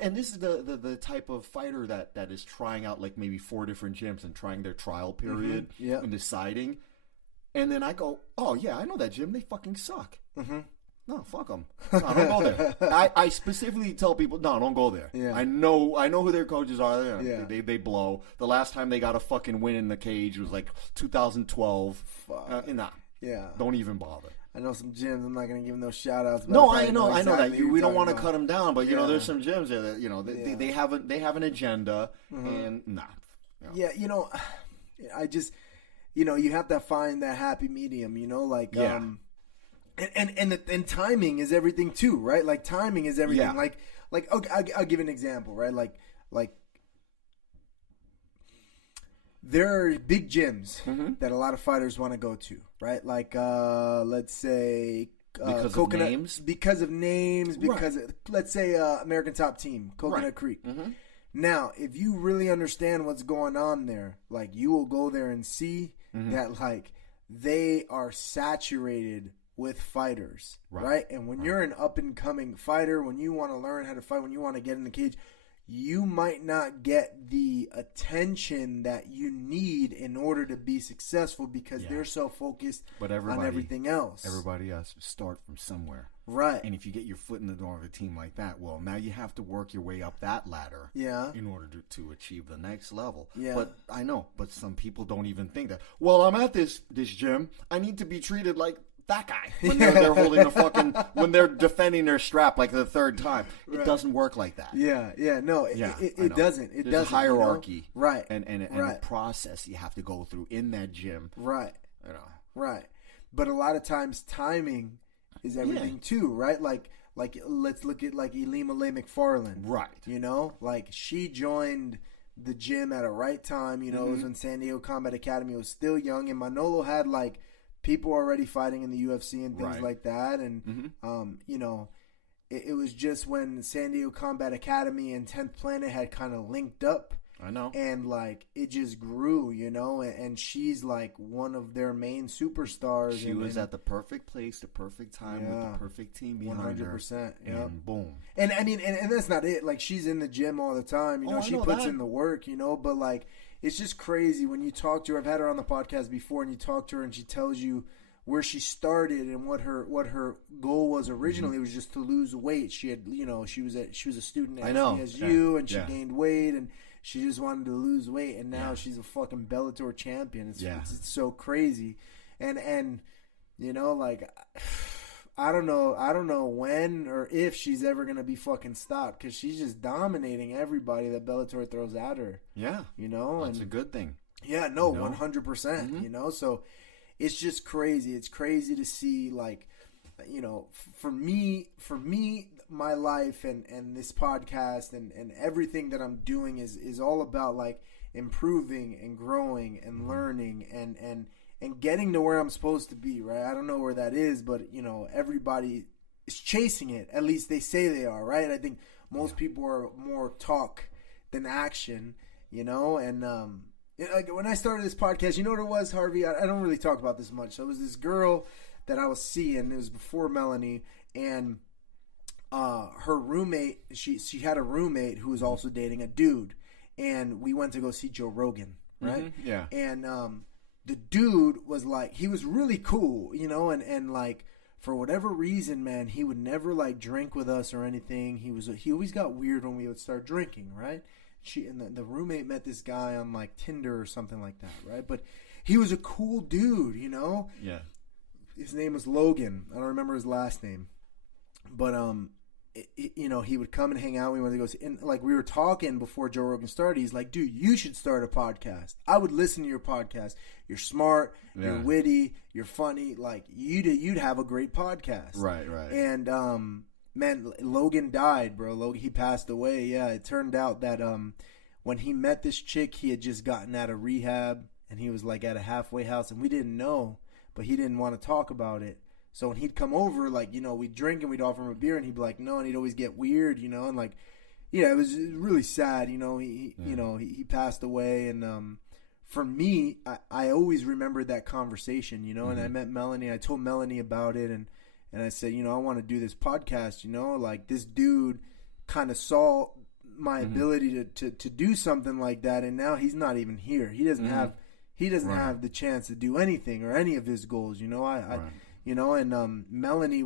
and this is the type of fighter that is trying out like maybe 4 different gyms and trying their trial period and deciding. And then I go, oh yeah, I know that gym. They fucking suck. Mm-hmm. No, fuck them. No, don't go there. I specifically tell people, no, don't go there. Yeah. I know who their coaches are. They blow. The last time they got a fucking win in the cage was like 2012. Nah. Yeah. Don't even bother. I know some gyms. I'm not going to give them no shout outs. No, I know that. We don't want to cut them down, but there's some gyms there that they have an agenda, and nah. Yeah, I just you have to find that happy medium. And timing is everything too, right? Like timing is everything. Yeah. Like okay, I'll give an example, right? Like there are big gyms that a lot of fighters want to go to, right? Like let's say because Coconut, of names, because of let's say American Top Team, Coconut Creek. Mm-hmm. Now, if you really understand what's going on there, like you will go there and see that like they are saturated with fighters, right? And when you're an up and coming fighter, when you want to learn how to fight, when you want to get in the cage, you might not get the attention that you need in order to be successful because they're so focused on everything else. Everybody has to start from somewhere. Right. And if you get your foot in the door of a team like that, well, now you have to work your way up that ladder in order to achieve the next level. Yeah. But I know, but some people don't even think that, well, I'm at this gym, I need to be treated like that guy when they're holding the fucking when they're defending their strap like the third time. It doesn't work like that. No, it doesn't. It doesn't. A hierarchy, right? And a process you have to go through in that gym, right? Right. But a lot of times timing is everything too, right? Like let's look at like Elima Lay McFarland, right? Like she joined the gym at a right time. You know, it was when San Diego Combat Academy was still young, and Manolo had like people already fighting in the UFC and things like that. And you know, it was just when San Diego Combat Academy and 10th Planet had kind of linked up. I know. And like it just grew, you know, and she's like one of their main superstars. She was at the perfect place, the perfect time, with the perfect team behind 100%. her. And boom. And I mean, and that's not it. Like she's in the gym all the time, you know. She puts in the work, you know. But like, it's just crazy when you talk to her. I've had her on the podcast before, and you talk to her, and she tells you where she started and what her goal was originally was just to lose weight. She had, you know, she was a student at SDSU, and she gained weight, and she just wanted to lose weight, and now she's a fucking Bellator champion. It's so crazy, and you know, like I don't know when or if she's ever gonna be fucking stopped, because she's just dominating everybody that Bellator throws at her. Yeah, you know, that's a good thing. Yeah, no, 100%. You know, so it's just crazy. It's crazy to see, like, you know, for me, my life and this podcast and everything that I'm doing is all about like improving and growing and learning and getting to where I'm supposed to be, right? I don't know where that is, but you know, everybody is chasing it. At least they say they are, right? I think most people are more talk than action, you know, and like when I started this podcast, you know what it was, Harvey? I don't really talk about this much. So it was this girl that I was seeing. It was before Melanie, and her roommate, she had a roommate who was also dating a dude, and we went to go see Joe Rogan, right? Yeah. And the dude was like, he was really cool, you know, and like for whatever reason, man, he would never like drink with us or anything. He always got weird when we would start drinking, right? The roommate met this guy on like Tinder or something like that, right? But he was a cool dude, you know? Yeah. His name was Logan. I don't remember his last name. But you know, he would come and hang out. We went to go see, and like we were talking before Joe Rogan started. He's like, dude, you should start a podcast. I would listen to your podcast. You're smart, you're witty, you're funny. Like you'd have a great podcast. Right. And man, Logan died, bro. He passed away. Yeah, it turned out that when he met this chick, he had just gotten out of rehab, and he was like at a halfway house, and we didn't know, but he didn't want to talk about it. So when he'd come over, like, you know, we'd drink and we'd offer him a beer, and he'd be like, no, and he'd always get weird, you know, and like, yeah, it was really sad, you know. You know, he passed away, and for me, I always remembered that conversation, you know, and I met Melanie. I told Melanie about it, and I said, you know, I want to do this podcast, you know, like this dude kind of saw my ability to do something like that, and now he's not even here. He doesn't have the chance to do anything or any of his goals, you know. You know, and Melanie,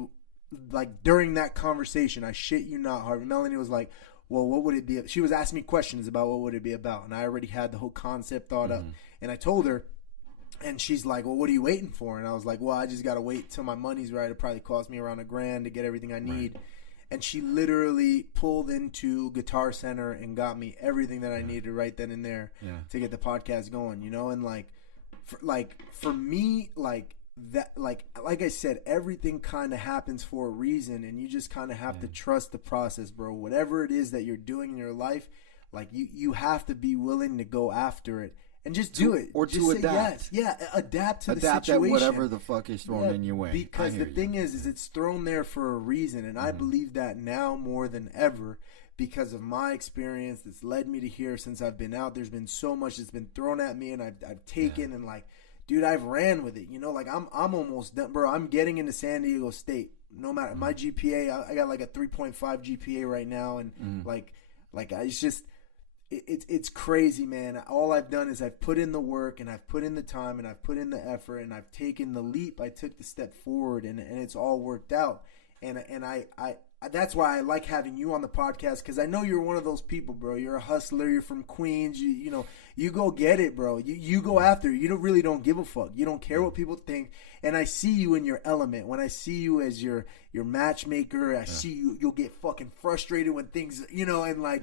like during that conversation, I shit you not, Harvey, Melanie was like, well, what would it be? She was asking me questions about what would it be about, and I already had the whole concept thought up, and I told her, and she's like, well, what are you waiting for? And I was like, well, I just got to wait till my money's right. It probably cost me around $1,000 to get everything I need. And she literally pulled into Guitar Center and got me everything that I needed right then and there to get the podcast going, you know? And for me, that, like I said, everything kind of happens for a reason, and you just kind of have to trust the process, bro. Whatever it is that you're doing in your life, like you have to be willing to go after it. And just do it. Or just to adapt. Yes. Yeah, adapt to the situation. Adapt at whatever the fuck is thrown in your way. Because the thing is it's thrown there for a reason. And I believe that now more than ever because of my experience that's led me to here since I've been out. There's been so much that's been thrown at me, and I've taken and like, dude, I've ran with it. You know, like I'm almost done. Bro, I'm getting into San Diego State. No matter my GPA, I got like a 3.5 GPA right now. And like it's just... It's crazy, man. All I've done is I've put in the work, and I've put in the time, and I've put in the effort, and I've taken the leap. I took the step forward, and it's all worked out. And I that's why I like having you on the podcast, because I know you're one of those people, bro. You're a hustler. You're from Queens. You know, you go get it, bro. You go after it. You really don't give a fuck. You don't care what people think. And I see you in your element. When I see you as your matchmaker, I see you'll get fucking frustrated when things, you know, and like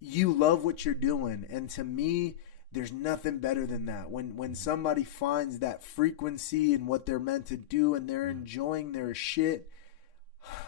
you love what you're doing, and to me, there's nothing better than that. When somebody finds that frequency and what they're meant to do, and they're enjoying their shit,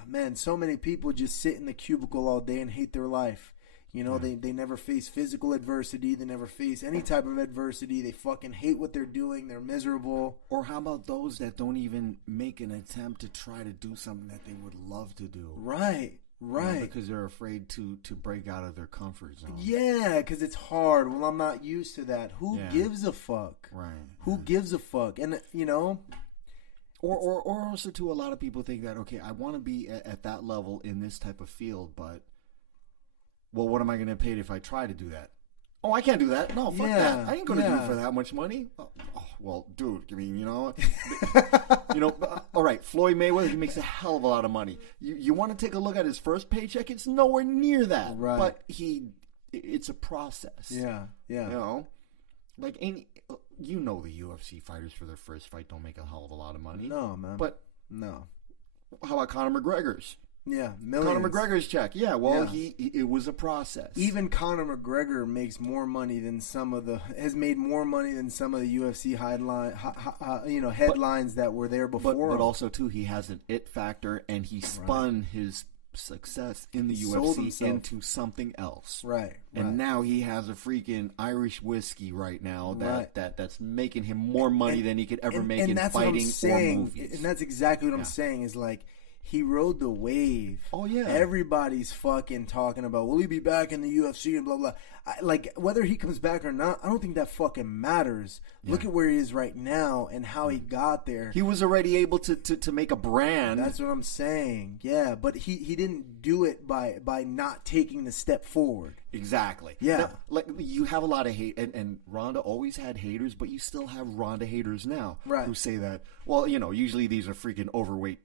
man. So many people just sit in the cubicle all day and hate their life. You know, they never face physical adversity. They never face any type of adversity. They fucking hate what they're doing. They're miserable. Or how about those that don't even make an attempt to try to do something that they would love to do? Right. Right. You know, because they're afraid to break out of their comfort zone. Yeah, because it's hard. Well, I'm not used to that. Who gives a fuck? Right. Who gives a fuck? And, you know... Or also, too, a lot of people think that, okay, I want to be at that level in this type of field, but, well, what am I going to pay if I try to do that? Oh, I can't do that. No, fuck that. I ain't going to do it for that much money. Oh, well, dude, I mean, you know, all right, Floyd Mayweather, he makes a hell of a lot of money. You want to take a look at his first paycheck? It's nowhere near that. Right. But it's a process. Yeah, yeah. You know, like the UFC fighters for their first fight don't make a hell of a lot of money. No, man. But no. How about Conor McGregor's? Yeah, millions. Conor McGregor's check. Yeah, well, it was a process. Even Conor McGregor makes more money than has made more money than some of the UFC headlines that were there before. But also too, he has an it factor, and he spun his success in the UFC into something else. Right. And now he has a freaking Irish whiskey right now that's making him more money than he could ever make in fighting or movies. And that's exactly what I'm saying is like, he rode the wave. Oh, yeah. Everybody's fucking talking about, will he be back in the UFC and blah, blah. Like, whether he comes back or not, I don't think that fucking matters. Yeah. Look at where he is right now and how he got there. He was already able to make a brand. That's what I'm saying. Yeah, but he didn't do it by not taking the step forward. Exactly. Yeah. Now, like, you have a lot of hate, and Ronda always had haters, but you still have Ronda haters now. Right. Who say that, well, you know, usually these are freaking overweight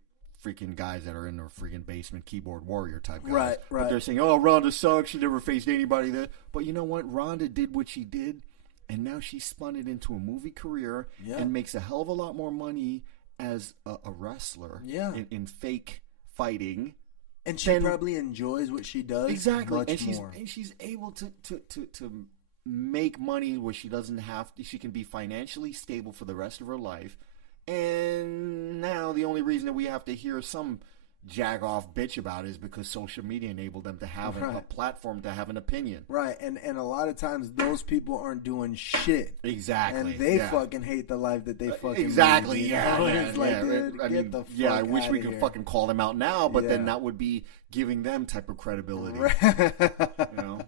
freaking guys that are in their freaking basement, keyboard warrior type guys. Right. But they're saying, oh, Ronda sucks. She never faced anybody that. But you know what? Ronda did what she did, and now she spun it into a movie career and makes a hell of a lot more money as a wrestler in fake fighting. And she probably enjoys what she does. Exactly. Much more. And she's able to make money where she doesn't have to. She can be financially stable for the rest of her life. And now the only reason that we have to hear some jag-off bitch about it is because social media enabled them to have a platform to have an opinion. Right, and a lot of times those people aren't doing shit. Exactly. And they fucking hate the life that they fucking exactly, live. I wish we could fucking call them out now, but then that would be giving them type of credibility. Right. You know?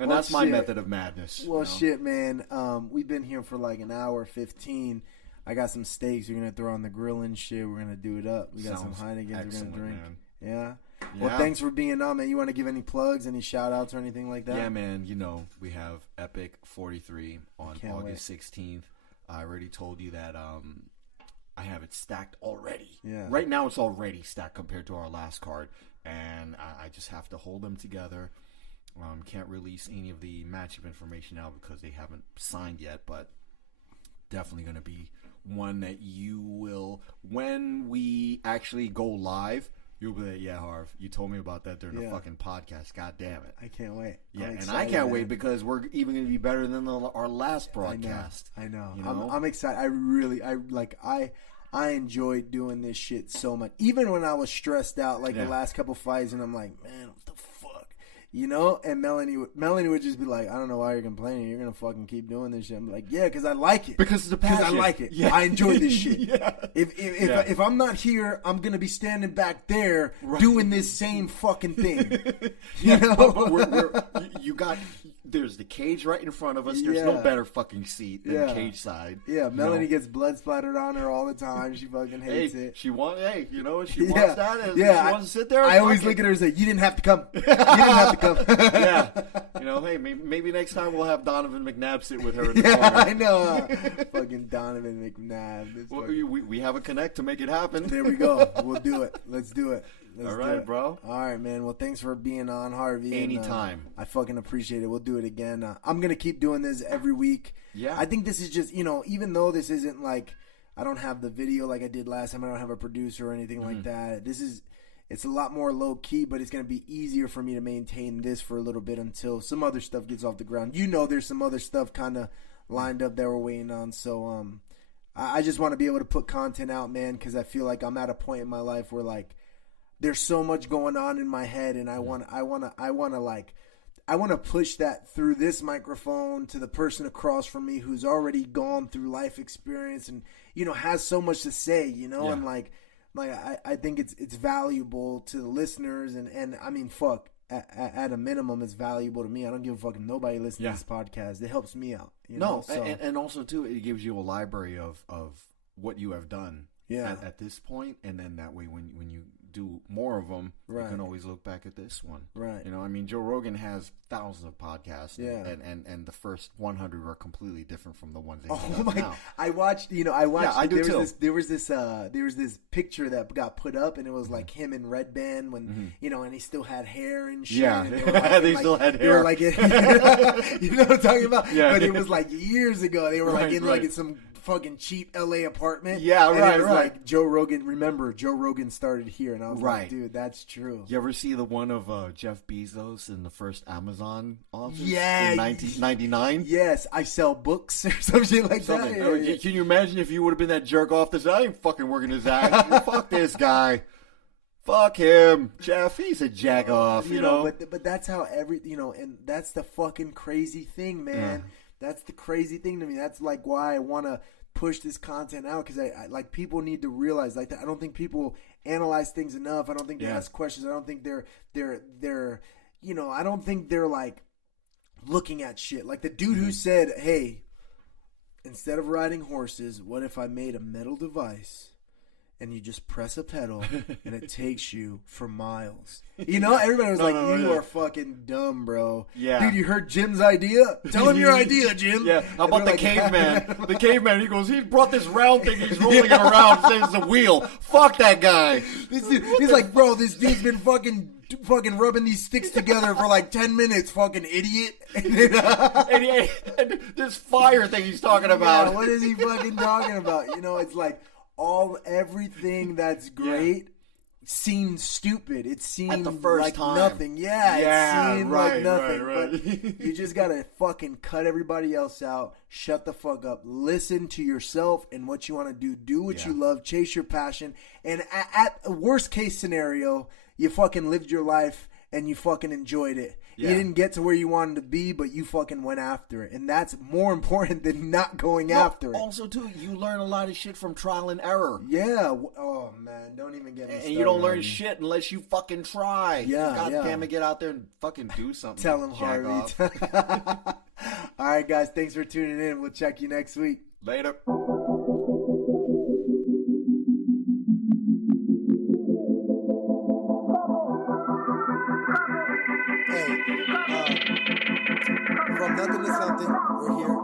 And that's my method of madness. Well, shit, man. We've been here for like an hour 15. I got some steaks. We're going to throw on the grill and shit. We're going to do it up. We got some Heinekens we're going to drink. Man. Yeah? Well, thanks for being on, man. You want to give any plugs, any shout-outs or anything like that? Yeah, man. You know, we have Epic 43 on August 16th. I already told you that I have it stacked already. Yeah. Right now it's already stacked compared to our last card. And I just have to hold them together. Can't release any of the matchup information now because they haven't signed yet, but definitely going to be one that you will, when we actually go live, you'll be like, yeah, Harv, you told me about that during the fucking podcast. God damn it. I can't wait. Yeah, and I can't wait because we're even going to be better than our last broadcast. I know. You know? I'm excited. I enjoyed doing this shit so much. Even when I was stressed out, the last couple fights, and I'm like, man, what the fuck? You know? And Melanie would just be like, I don't know why you're complaining. You're going to fucking keep doing this shit. I'm like, yeah, because I like it. Because it's the passion. Because I like it. Yeah. I enjoy this shit. Yeah. If I'm not here, I'm going to be standing back there doing this same fucking thing. You know? But you got... There's the cage right in front of us. There's no better fucking seat than cage side. Yeah, Melanie gets blood splattered on her all the time. She fucking hates it. She wants that. And she wants to sit there. I always look at her and say, you didn't have to come. You didn't have to come. Yeah. You know, hey, maybe next time we'll have Donovan McNabb sit with her in the corner. I know. Fucking Donovan McNabb. Well, we have a connect to make it happen. There we go. We'll do it. Let's do it. All right, bro. All right, man. Well, thanks for being on, Harvey. Anytime. I fucking appreciate it. We'll do it again. I'm going to keep doing this every week. Yeah. I think this is just, even though this isn't like, I don't have the video like I did last time. I don't have a producer or anything like that. It's a lot more low key, but it's going to be easier for me to maintain this for a little bit until some other stuff gets off the ground. There's some other stuff kind of lined up that we're waiting on. So, I just want to be able to put content out, man, because I feel like I'm at a point in my life where, like, there's so much going on in my head, and I want to I want to push that through this microphone to the person across from me who's already gone through life experience and, you know, has so much to say, you know, and like I think it's valuable to the listeners and I mean, fuck, at a minimum, it's valuable to me. I don't give a fuck if nobody listens to this podcast. It helps me out. You know? So, and also too, it gives you a library of what you have done at this point, and then that way when you do more of them, you can always look back at this one. Right. You know, I mean, Joe Rogan has thousands of podcasts, and the first 100 are completely different from the ones that he does now. I watched. Yeah, I do too. There was this picture that got put up, and it was like him in Red Band when you know, and he still had hair and shit. Yeah, and they still had hair. They were like, you know what I'm talking about? Yeah. But it was like years ago. They were like in some fucking cheap LA apartment. Yeah, and it was like Joe Rogan. Remember, Joe Rogan started here, and I was like, dude, that's true. You ever see the one of Jeff Bezos in the first Amazon office? Yeah, in 1999. Yes, I sell books or something like that. Yeah. Can you imagine if you would have been that jerk off that said, I ain't fucking working his ass. Fuck this guy. Fuck him, Jeff. He's a jack off. You know. But that's how and that's the fucking crazy thing, man. That's the crazy thing to me. That's like why I want to push this content out, because I like people need to realize like that. I don't think people analyze things enough. I don't think they ask questions. I don't think they're you know, I don't think they're like looking at shit. Like the dude who said, hey, instead of riding horses, what if I made a metal device and you just press a pedal and it takes you for miles? You know, everybody was you are fucking dumb, bro. Yeah. Dude, you heard Jim's idea? Tell him your idea, Jim. Yeah. How about the caveman? The caveman, he goes, he brought this round thing, he's rolling it around, saying it's a wheel. Fuck that guy. This dude, he's like, bro, this dude's been fucking rubbing these sticks together for like 10 minutes, fucking idiot. and this fire thing he's talking about. Yeah, what is he fucking talking about? You know, it's like everything that's great seems stupid. It seems at the first like time. Nothing. Yeah, it seemed like nothing. But you just gotta fucking cut everybody else out. Shut the fuck up. Listen to yourself and what you want to do. Do what you love. Chase your passion. And at a worst case scenario, you fucking lived your life and you fucking enjoyed it. Yeah. You didn't get to where you wanted to be, but you fucking went after it. And that's more important than not going after it. Also, too, you learn a lot of shit from trial and error. Yeah. Oh, man. Don't even get me started. And you don't learn shit unless you fucking try. Yeah. God damn it, get out there and fucking do something. Tell him, Harvey. All right, guys. Thanks for tuning in. We'll check you next week. Later. From nothing to something, we're here.